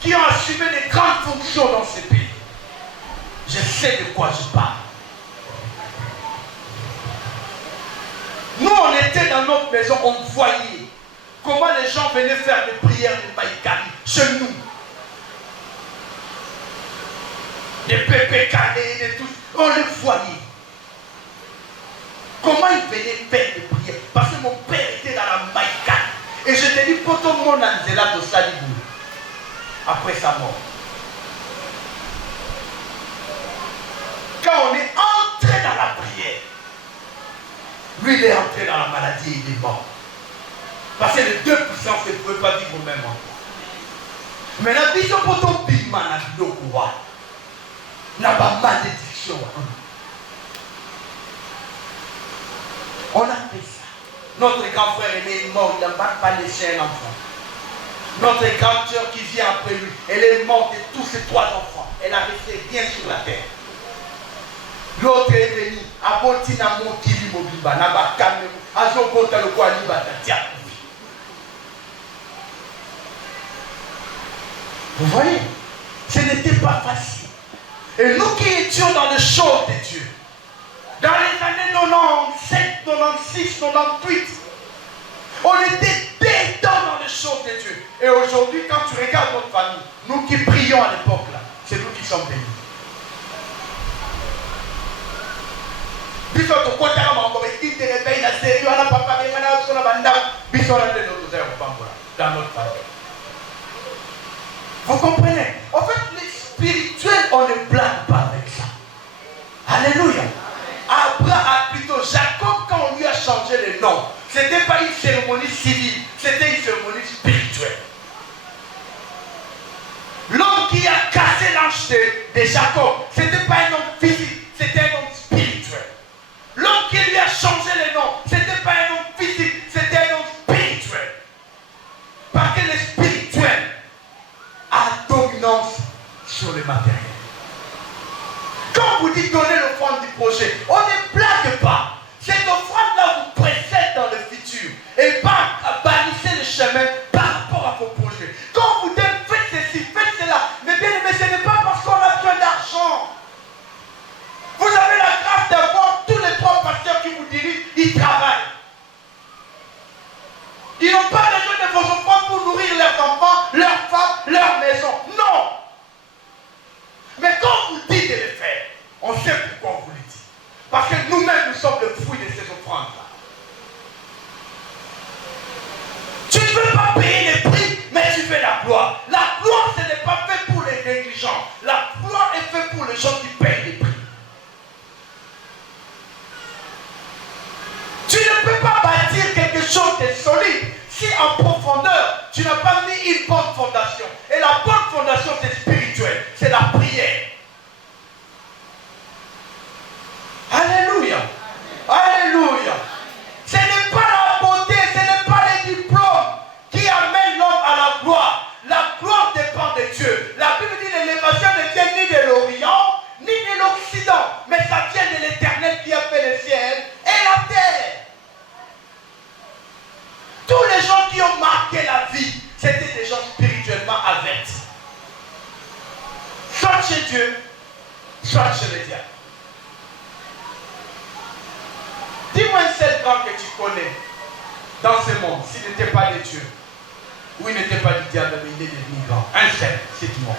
qui ont assumé des grandes fonctions dans ce pays, je sais de quoi je parle. Nous, on était dans notre maison, on voyait comment les gens venaient faire des prières de Maïkari chez nous. Des pépés calés, de tout. On les voyait. Comment il venait faire des prières? Parce que mon père était dans la maïka. Et je te dis, poto mon anzela de Salibou. Après sa mort. Quand on est entré dans la prière, lui il est entré dans la maladie et il est mort. Parce que les deux puissances ne pouvaient pas vivre au même endroit. Mais la vision pour ton bima n'a pas malédiction. On a fait ça. Notre grand frère est mort, il n'a pas laissé un enfant. Notre grande sœur qui vient après lui, elle est morte et tous ses 3 enfants. Elle a resté bien sur la terre. L'autre est venu, Abotina Monkili Mobiba, Naba Kamemu, Azobota le Kwaliba, Tatia. Vous voyez, ce n'était pas facile. Et nous qui étions dans le champ de Dieu, dans les années 97, 96, 98, on était dedans dans le champ de Dieu. Et aujourd'hui, quand tu regardes notre famille, nous qui prions à l'époque là, c'est nous qui sommes bénis. Dans notre famille. Vous comprenez? En fait, les spirituels, on ne blague pas avec ça. Alléluia. Plutôt Jacob, quand on lui a changé le nom, ce n'était pas une cérémonie civile, c'était une cérémonie spirituelle. L'homme qui a cassé l'ange de Jacob, ce n'était pas un homme physique, c'était un homme spirituel. L'homme qui lui a changé le nom, ce n'était pas un homme physique, c'était un homme spirituel. Parce que le spirituel a dominance sur le matériel. Quand vous dites donner l'offrande du projet, on ne blague pas. Cette offrande-là vous précède dans le futur. Et pas bannissez le chemin par rapport à vos projets. Quand vous dites faites ceci, faites cela, mais bien aimé, ce n'est pas parce qu'on a besoin d'argent. Vous avez la grâce d'avoir tous les 3 pasteurs qui vous dirigent, ils travaillent. Ils n'ont pas besoin de vos offrandes pour nourrir leurs enfants, leurs femmes, leur maison. Non. Mais quand vous dites de le faire, on sait pourquoi on vous le dit. Parce que nous-mêmes, nous sommes le fruit de ces offrandes-là. Tu ne veux pas payer les prix, mais tu fais la gloire. La gloire, ce n'est pas fait pour les négligents. La gloire est faite pour les gens qui payent les prix. Tu ne peux pas bâtir quelque chose de solide si en profondeur, tu n'as pas mis une bonne fondation. Et la bonne fondation, c'est spirituel. C'est la prière. Alléluia. Alléluia. Ce n'est pas la beauté, ce n'est pas les diplômes qui amènent l'homme à la gloire. La gloire dépend de Dieu. La Bible dit que l'élévation ne vient ni de l'Orient, ni de l'Occident, mais ça vient de l'Éternel qui a fait le ciel et la terre. Tous les gens qui ont marqué la vie, c'était des gens spirituellement avertis. Soit chez Dieu, soit chez le diable. Dis-moi un seul grand que tu connais dans ce monde, s'il n'était pas de Dieu, ou il n'était pas du diable, mais il est devenu grand. Un seul, c'est moi.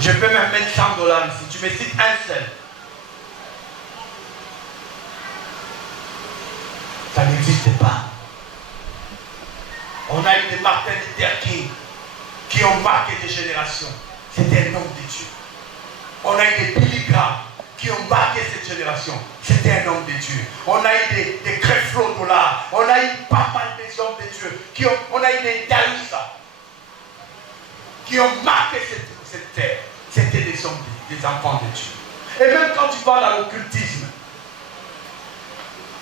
Je peux même mettre $100 ici. Tu me cites un seul. Ça n'existe pas. On a eu des Martin Luther King qui ont marqué des générations. C'était un homme de Dieu. On a eu des Billy Graham qui ont marqué cette génération. C'était un homme de Dieu. On a eu des Creflo Dollar. On a eu pas mal des hommes de Dieu. On a eu des Daoussa qui ont marqué cette terre. C'était des hommes, des enfants de Dieu. Et même quand tu vas dans l'occultisme,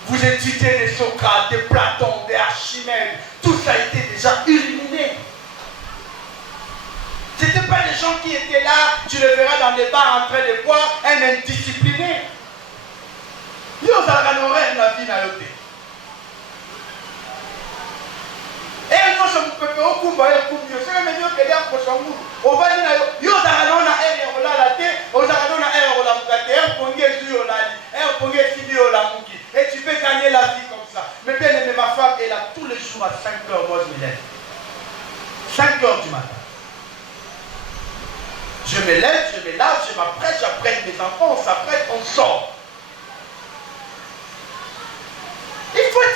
vous étudiez des Socrates, des Platon, des Archimèdes, tout ça a été déjà illuminé. Ce n'étaient pas des gens qui étaient là, tu les verras dans des bars en train de boire, un indiscipliné. Ils ont organisé la vie dans l'autre. Et nous sommes préparés au combat, au combat. C'est le meilleur que d'ailleurs pour son goût. On va dire, ils ont organisé la air, on l'a laté, on a organisé la air, on l'a gâté, on a organisé la mouki. Et tu peux gagner la vie comme ça. Mais bien aimé, ma femme est là tous les jours à 5 h, moi je me lève. 5 h du matin. Je me lève, je me lave, je m'apprête, j'apprête mes enfants, on s'apprête, on sort.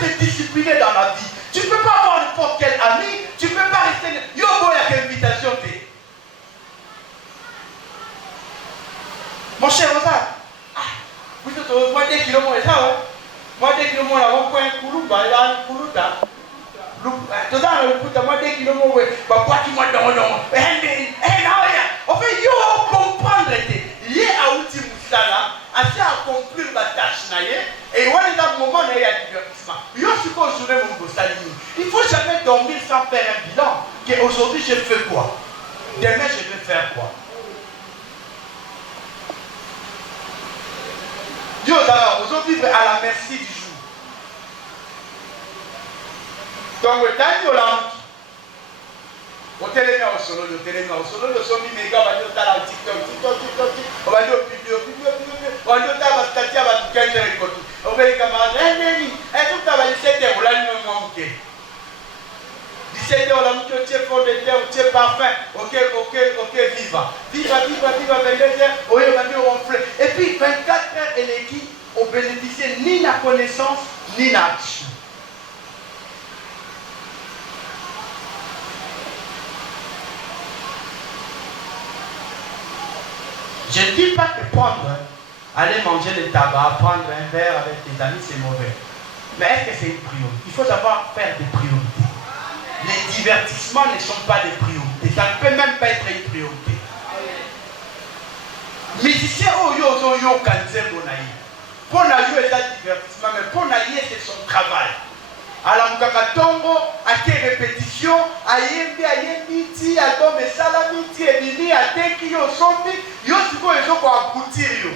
être discipliné dans la vie. Tu ne peux pas avoir n'importe quel ami, tu ne peux pas rester... Yo, il y a invitation. Mon cher Rosa, vous êtes moi 2 kilomètres, ça, ouais. Moi 2 kilomètres, là, on prend un couloir, bah, là, un couloir, là. Tout ça, moi 2 kilomètres, ouais. Bah, quoi qui m'a donné, en fait, yo, comprendre, il y a un outil là, assez à conclure la tâche, et on est dans le moment où il y a divertissement. Yo, je suis pas aujourd'hui, mon beau salut. Il ne faut jamais dormir sans faire un bilan. Qu'aujourd'hui, je fais quoi? Demain, je vais faire quoi? Dieu, aujourd'hui, à la merci du jour. Donc, le temps de l'âme, on télémé au solo, le sommet méga, on va dire dans la TikTok, on va dire au public, on va dire dans la statue, on va dire 15 heures, on va dire camarades, tout ça va dire 7 heures, on l'a dit, on va manquer. 17 heures, on a mis au tiers fond de terre, au tiers parfum, ok, viva, 22 heures, on va dire on fleur. Et puis 24 heures, et l'équipe, on bénéficie ni la connaissance, ni l'action. Je ne dis pas que aller manger le tabac, prendre un verre avec tes amis, c'est mauvais. Mais est-ce que c'est une priorité? Il faut savoir faire des priorités. Les divertissements ne sont pas des priorités. Ça ne peut même pas être une priorité. Musicien, yo, cancer, bonaï. Pour la yo, c'est un divertissement, mais pour la yo, c'est son travail. Alors, Mukakatongo, à quelle répétition, ayembi, ti, album, et salami, ti, et bini, à teki, yo, sombi, yo, c'est quoi, ils ont quoi aboutir, yo.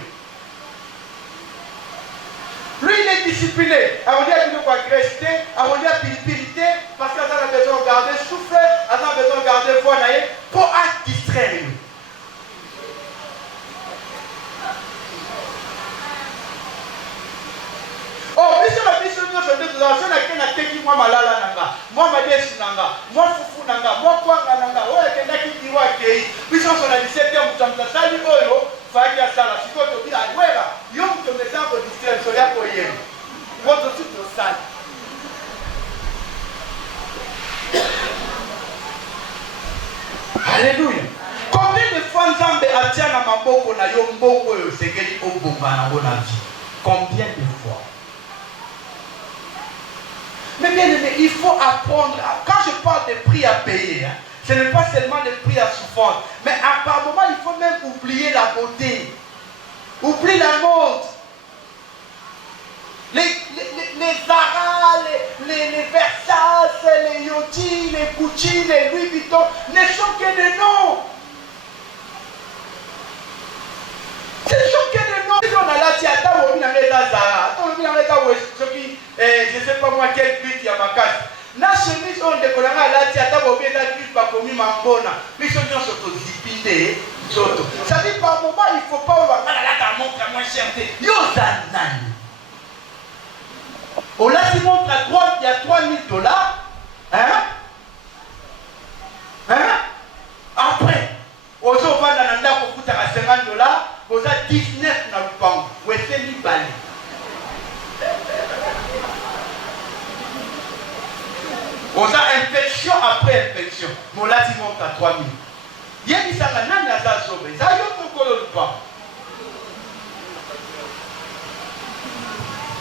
Lui, il est discipliné. On dit qu'il doit rester, on dit pilipilité, parce qu'il a besoin de garder souffle, il a besoin de garder voix pour être distrait. Oh, mais c'est la mission de nos gens, c'est qui moi malala nanga, moi madesi nanga, moi fufu nanga, moi kwanga nanga, oh, il y a qui dit ouais, puis on a 17 ans, nous sommes salut, oh, il y a ça là, si tu dis, ah, ouais, là, il y a un exemple de distrait, sur la poignée. Votre tout au stade. Alléluia. Combien de fois Nzambe atient na maboko na yo mboko yo segeli obomba na bona vie? Combien de fois? Mais bien aimé, il faut apprendre. Quand je parle des prix à payer, hein, ce n'est pas seulement des prix à souffrance, mais à par moment il faut même oublier la beauté, oublier la mode. Les Zara, les Versace, les Yoti, les Gucci, les Louis Vuitton ne sont que des noms. Ce ne sont que des noms. Si on a la tiata, on a la Zara, on a la je ne sais pas moi quel but il y a ma casse. La chemise, on décolle la tiata, on a la clip, on a mis ma bonne. Mais ils sont s'auto-zipiner. Ça dit par moment, il ne faut pas avoir la montre à moins cher. Yo, Zanan. On l'a dit montre à droite, il y a $3000. Hein? Après, on va dans un endroit pour coûter à $50, on a 19 dans le banc. Où est-ce que c'est balé? On a infection après infection. On l'a dit montre à 3000. Il y a des gens qui ont sauvé. Ça y est, on ne pas.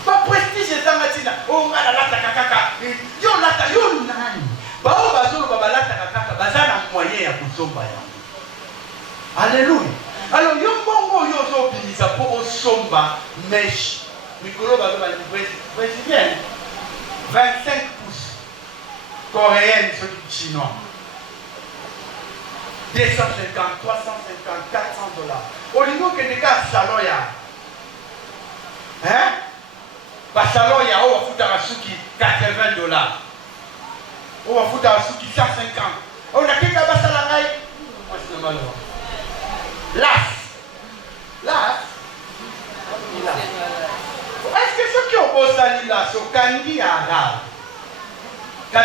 Pas prestige et zamatina. Oh, la lata kakaka. Yo lata yo nani. Ba o bazolo baba lata kakaka. Bazana moyen ya kusomba ya. Alléluia. Alors yo bongo yo zo binisa pour somba mesh. Mikolo bazolo ba brésilien. 25 pouces. Coréenne sur du chinois. 250, 350, $400. Au niveau que des gars salon ya. Hein? Salon ya on va foutre à Suki $80. On va foutre à Suki 150. On a quelqu'un qui va la raille. Moi c'est normal. Las. Est-ce que ceux qui ont bossé à l'Ilas, au Kandi à Arabe, $80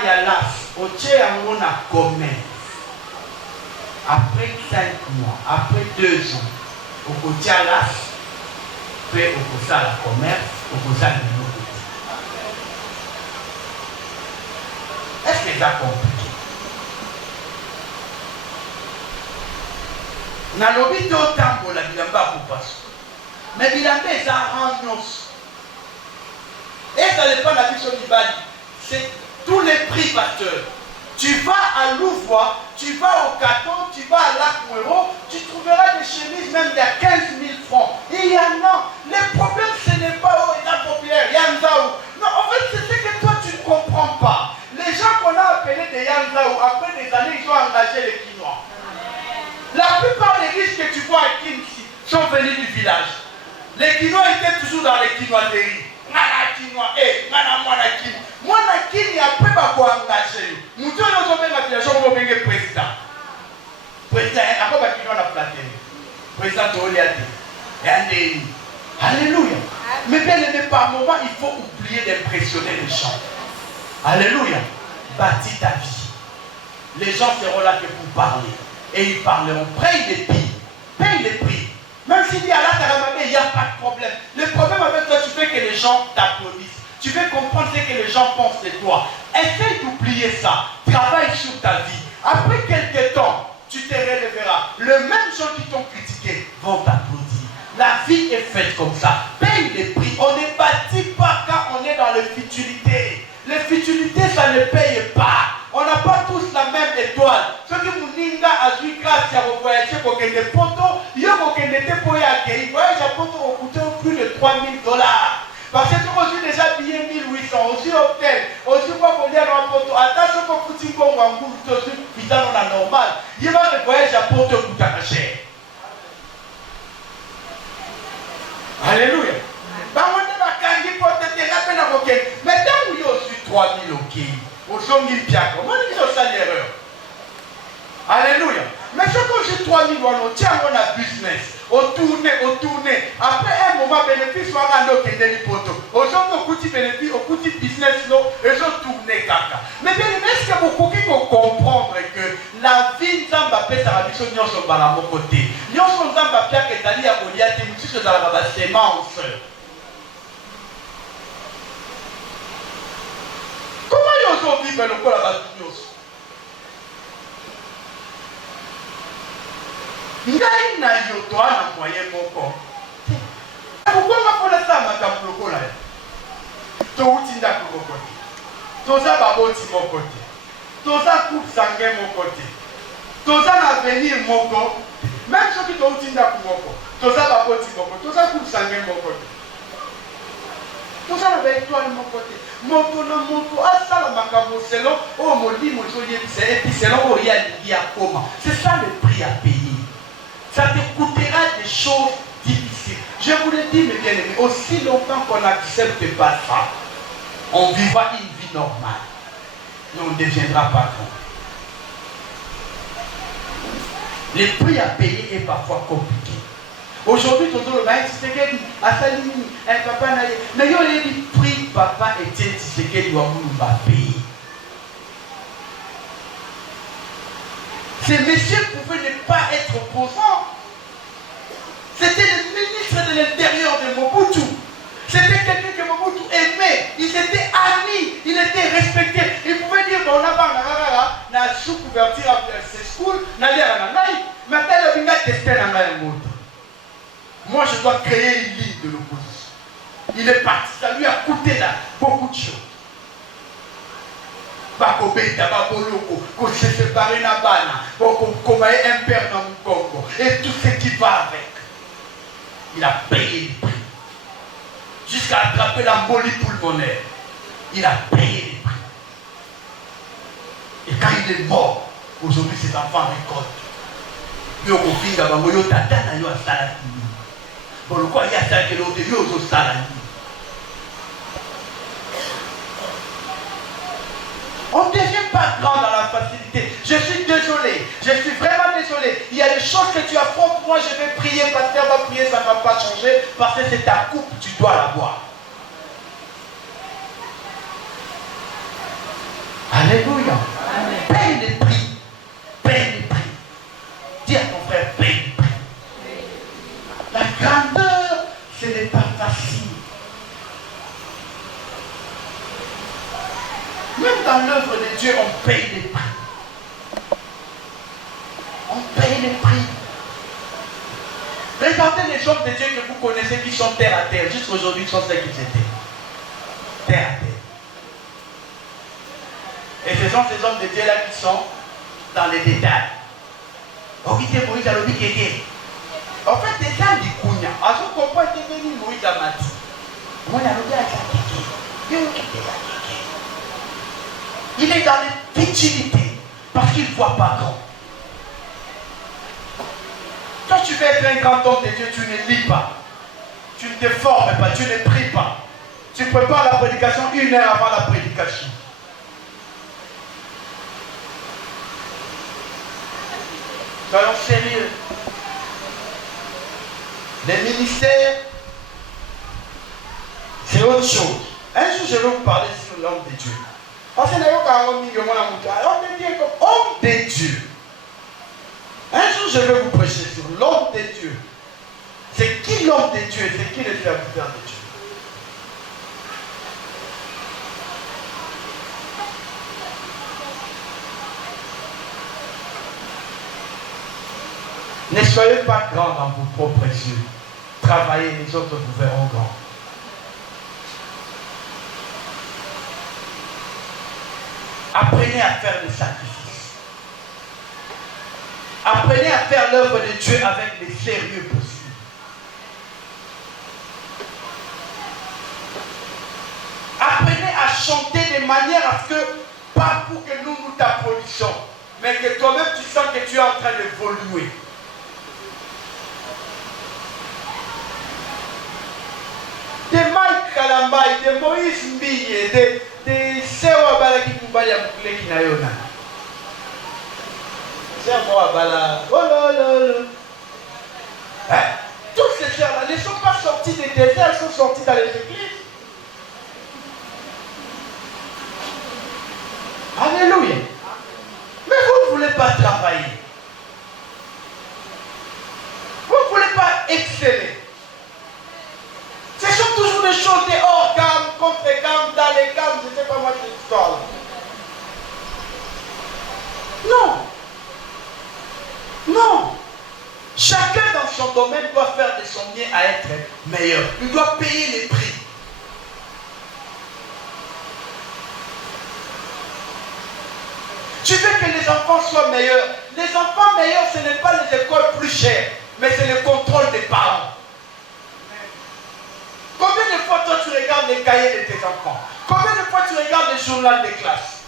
il y a l'as, au Tché on a commerce. Après 5 mois, après 2 ans, au côté à l'as, fait au côté à la commerce, au côté à l'autre. c'est compliqué. Nalobi to tambola bilamba kupaso. Mais bilamba ça en os. Et ça dépend de la vie sur l'Ibali. C'est tous les prix, pasteur. Tu vas à Louvois, tu vas au Caton, tu vas à Lac-Mouero, tu trouveras des chemises même il y a 15 000 francs. Et il y en a. Le problème, ce n'est pas au état populaire, Yanzaou. Non, en fait, c'est ce que toi, tu ne comprends pas. Les gens qu'on a appelés des Yanzaou, après des années, ils ont engagé les Quinois. La plupart des riches que tu vois à Kinsi sont venus du village. Les Quinois étaient toujours dans les quinoiseries. Nana Quinois, nana Monakin. Monakin, après, il va engager. Nous avons la village, on va venir président. Président, après, il va plater. Président Toliati. Alléluia. Mais bien aimé, par moment, il faut oublier d'impressionner les gens. Alléluia. Bâtis ta vie. Les gens seront là que pour parler. Et ils parleront. Paye les prix. Paye les prix. Même s'il dit à la il n'y a pas de problème. Le problème avec toi, tu veux que les gens t'applaudissent. Tu veux comprendre ce que les gens pensent de toi. Essaye d'oublier ça. Travaille sur ta vie. Après quelques temps, tu te relèveras. Les mêmes gens qui t'ont critiqué vont t'applaudir. La vie est faite comme ça. Paye les prix. On ne bâtit pas quand on est dans les futilités. Les futilités, ça ne paye pas. On n'a pas tous la même étoile. Ceux qui Mouninga a eu grâce à voyager pour que des poteaux, il y a pour que des dépôts accueillis. Voyage à poteaux ont coûté plus de $3 000. Parce que tu as déjà payé 1800, aussi hôtel, aussi quoi pour dire dans un poteau. Attention pour Poutine comme Wangou, aussi visa dans la normale. Il va le voyage à poteaux coûte cher. Alléluia. Mais tant qu'il y a aussi 3000 ok. Au son il piaco. Moi, je dis ça l'erreur. Alléluia. Mais ce que j'ai 3000 on tient mon business. Au tourner. Après un moment, bénéfice, on va aller au Kendeli Poto. Au son au petit bénéfice, au petit business, et je tourne caca. Mais bien, est-ce que beaucoup qui vont comprendre que la vie Nzamba peut s'arracher sur Nyon sur mon côté. Nyon sur Nzamba Pia que Dali a Goliath, et nous sommes dans la sémence. Comment ils ont vécu le corps à la il y a une ayoto à moyen moko. Pourquoi on a fait ça, madame Lokola? Tu as dit mon côté. Tu as baboti mon côté. Tu as coupe sanguin mon côté. Tu as l'avenir mon côté. Même ceux qui t'ont dit mon côté. Tu as baboti mon côté. Tu as coupe sanguin mon côté. Tu as l'avenir mon côté. Moto asala makambo selon oh moli mojoye et puis selon oh il y a comment. C'est ça le prix à payer. Ça te coûtera des choses difficiles. Je vous le dis mes bien-aimés, aussi longtemps qu'on n'accepte pas ça, on vivra une vie normale. Mais on ne deviendra pas con. Le prix à payer est parfois compliqué. Aujourd'hui, tout le monde c'est que à Salini, un papa n'a mais il y a dit prix papa et tiens, c'est que doit nous payer. Ces messieurs pouvaient ne pas être opposants. C'était le ministre de l'Intérieur de Mobutu. C'était quelqu'un que Mobutu aimait. Ils étaient amis. Ils étaient respectés. Ils pouvaient dire bon, on a pas sous couverture à ces schools, n'a l'air à la mais elle a testé la autre. Moi, je dois créer une ligne de l'opposition. Il est parti. Ça lui a coûté là beaucoup de choses. Qu'on se sépare na bana, qu'on ait un père dans le Congo, et tout ce qui va avec. Il a payé le prix. Jusqu'à attraper la molie pulmonaire. Il a payé le prix. Et quand il est mort, aujourd'hui ses enfants récoltent. Yo kofinga bango yo tata na yo asala kini. Bon quoi il y a ça que l'autre yo zo sala ni. On ne devient pas grand dans la facilité. Je suis désolé. Je suis vraiment désolé. Il y a des choses que tu affrontes. Moi, je vais prier. Pasteur va prier. Ça ne va pas changer. Parce que c'est ta coupe. Tu dois la boire. Alléluia. Paye les prix. Paye les prix. Dis à ton frère, paye les prix. La grandeur, ce n'est pas facile. Même dans dans l'œuvre de Dieu, on paye les prix. On paye les prix. Regardez les hommes de Dieu que vous connaissez qui sont terre à terre. Juste aujourd'hui, ils sont ceux qu'ils étaient. Terre à terre. Et ce sont ces hommes de Dieu là qui sont dans les détails. En fait, Moïse a dit en fait, des gens du Kounia, à ce comprend que Moïse a mati. Moi, il est dans les futilités parce qu'il ne voit pas grand. Quand tu veux être un grand homme de Dieu, tu ne lis pas. Tu ne te formes pas, tu ne pries pas. Tu prépares la prédication 1 heure avant la prédication. Soyons sérieux. Les ministères, c'est autre chose. Un jour, je vais vous parler sur l'homme de Dieu. Parce que l'homme de Dieu comme homme de Dieu. Un jour, je vais vous prêcher sur l'homme de Dieu. C'est qui l'homme de Dieu? C'est qui le serviteur de Dieu? Ne soyez pas grand dans vos propres yeux. Travaillez, les autres vous verront grand. Apprenez à faire le sacrifice. Apprenez à faire l'œuvre de Dieu avec le sérieux possible. Apprenez à chanter de manière à ce que, pas pour que nous t'applaudissions, mais que toi-même tu sens que tu es en train d'évoluer. Des Mike Kalambaï, des Moïse Mbiye, des Sewa Balaki Koubali Amoukle Kinayona. Sewa Bala, oh là là là. Tous ces gens-là ne sont pas sortis des déserts, ils sont sortis dans les églises. Alléluia. Mais vous ne voulez pas travailler. Vous ne voulez pas exceller. Ce sont toujours des choses de hors gamme, contre gamme, dans les gammes, je ne sais pas moi cette histoire. Non. Non. Chacun dans son domaine doit faire de son mieux à être meilleur. Il doit payer les prix. Tu veux que les enfants soient meilleurs. Les enfants meilleurs, ce n'est pas les écoles plus chères, mais c'est le contrôle des parents. Combien de fois toi tu regardes les cahiers de tes enfants? Combien de fois tu regardes le journal des classes?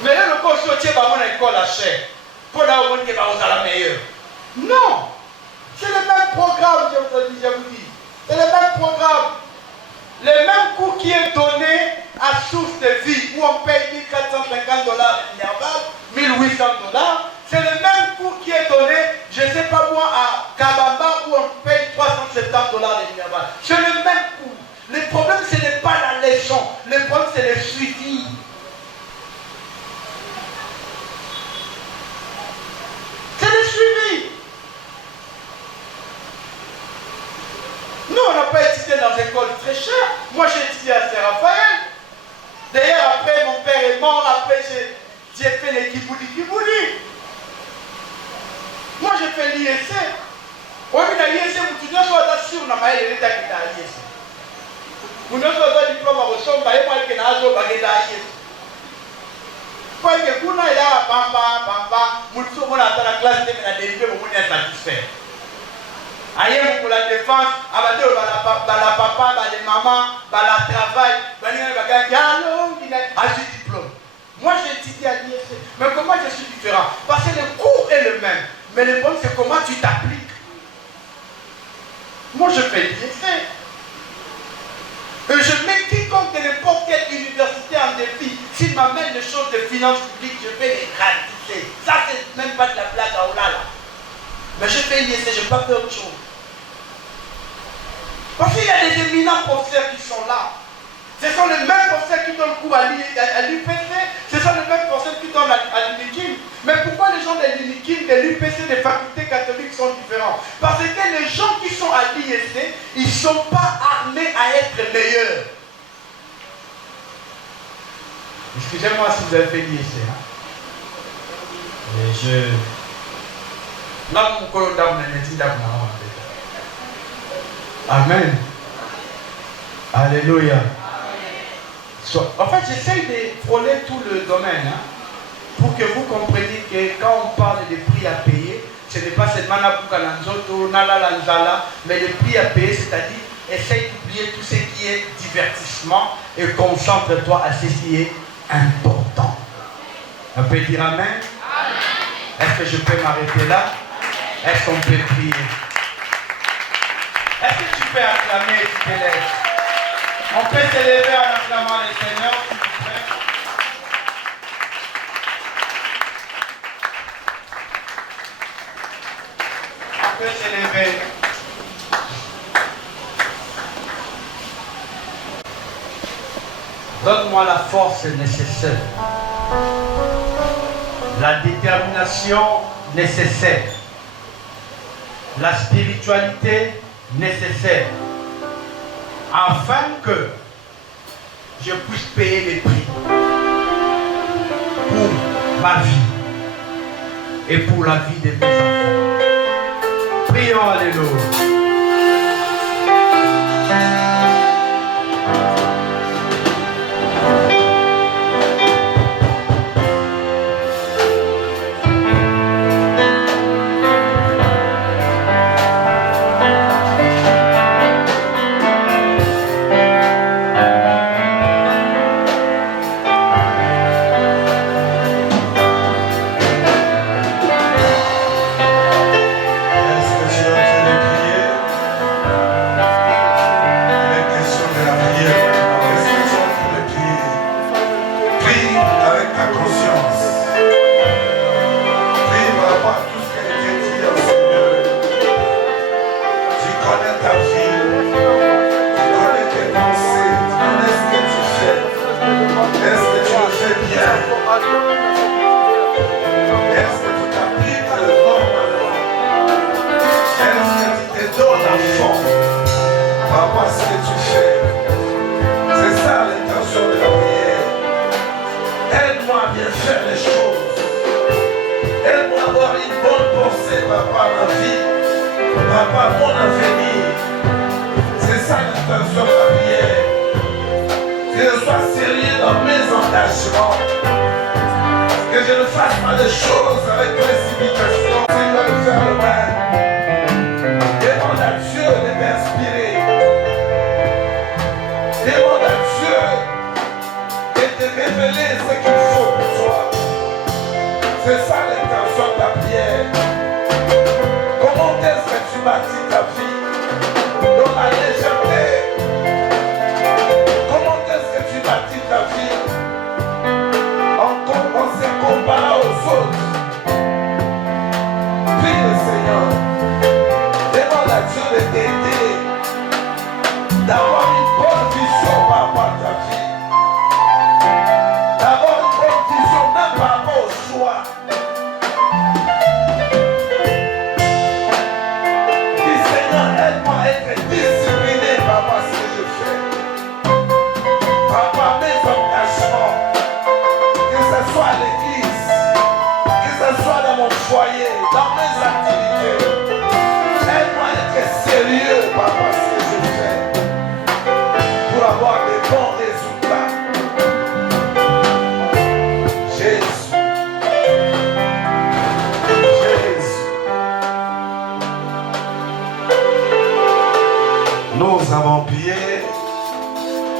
Mais là, le coach tu es dans mon école à chair. Pour la monde qui va à la meilleure. Non! C'est le même programme, je vous dis. C'est le même programme. Le même coût qui est donné à source de vie, où on paye $1450 $1,800. C'est le même coût qui est donné, je ne sais pas moi, à Kabamba, où on paye $370 $1,000. C'est le même coût. Le problème, ce n'est pas la leçon. Le problème, c'est le suivi. C'est le suivi. Nous, on n'a pas étudié dans des écoles très chères. Moi, j'ai étudié à Saint-Raphaël. D'ailleurs, après, mon père est mort. Après, j'ai fait les Kibouli. Moi, j'ai fait l'IEC. Oui, mais l'IEC, vous ne soyez sûr, on a pas l'État qui a l'IEC. Vous ne soyez pas diplôme à ressemble, et moi, qui n'a pas l'IEC. Quand il y a un papa, on a la classe de la dérivé, on est satisfait. Ailleurs pour la défense, la papa, les mamans, la travail, j'ai diplôme. Moi j'ai étudié à l'IEC. Mais comment je suis différent? Parce que le cours est le même. Mais le problème c'est comment tu t'appliques. Moi je fais l'IEC. Et je mets quiconque de n'importe quelle université en défi. S'il m'amène des choses de finances publiques, je vais les gratifier. Ça c'est même pas de la blague à Olala. Mais je fais l'IEC, je n'ai pas fait autre chose. Parce qu'il y a des éminents professeurs qui sont là. Ce sont les mêmes professeurs qui donnent cours à l'UPC, ce sont les mêmes professeurs qui donnent à l'UNIKIM. Mais pourquoi les gens de l'UNIKIM, de l'UPC, des facultés catholiques sont différents? Parce que les gens qui sont à l'IEC, ils ne sont pas armés à être meilleurs. Excusez-moi si vous avez fait l'IEC. Hein? Et je... Amen. Alléluia. En fait, j'essaye de frôler tout le domaine hein, pour que vous compreniez que quand on parle de prix à payer, ce n'est pas seulement la Bukalanzoto, Nala Lanzala, mais le prix à payer, c'est-à-dire essaye d'oublier tout ce qui est divertissement et concentre-toi à ce qui est important. On peut dire Amen? Amen. Est-ce que je peux m'arrêter là? Est-ce qu'on peut prier? Est-ce que tu peux acclamer, tu te lèves? On peut se lever en acclamant le Seigneur, s'il vous plaît. On peut se lever. Donne-moi la force nécessaire, la détermination nécessaire, la spiritualité nécessaire, afin que je puisse payer les prix pour ma vie et pour la vie de mes enfants. Prions, alléluia.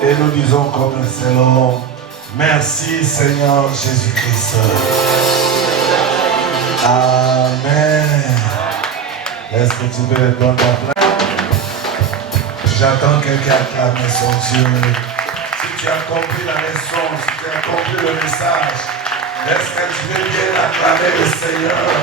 Et nous disons comme le Seigneur, merci Seigneur Jésus-Christ. Amen. Est-ce que tu peux répondre après? J'attends quelqu'un acclamer son Dieu. Si tu as compris la leçon, si tu as compris le message, est-ce que tu veux bien acclamer le Seigneur?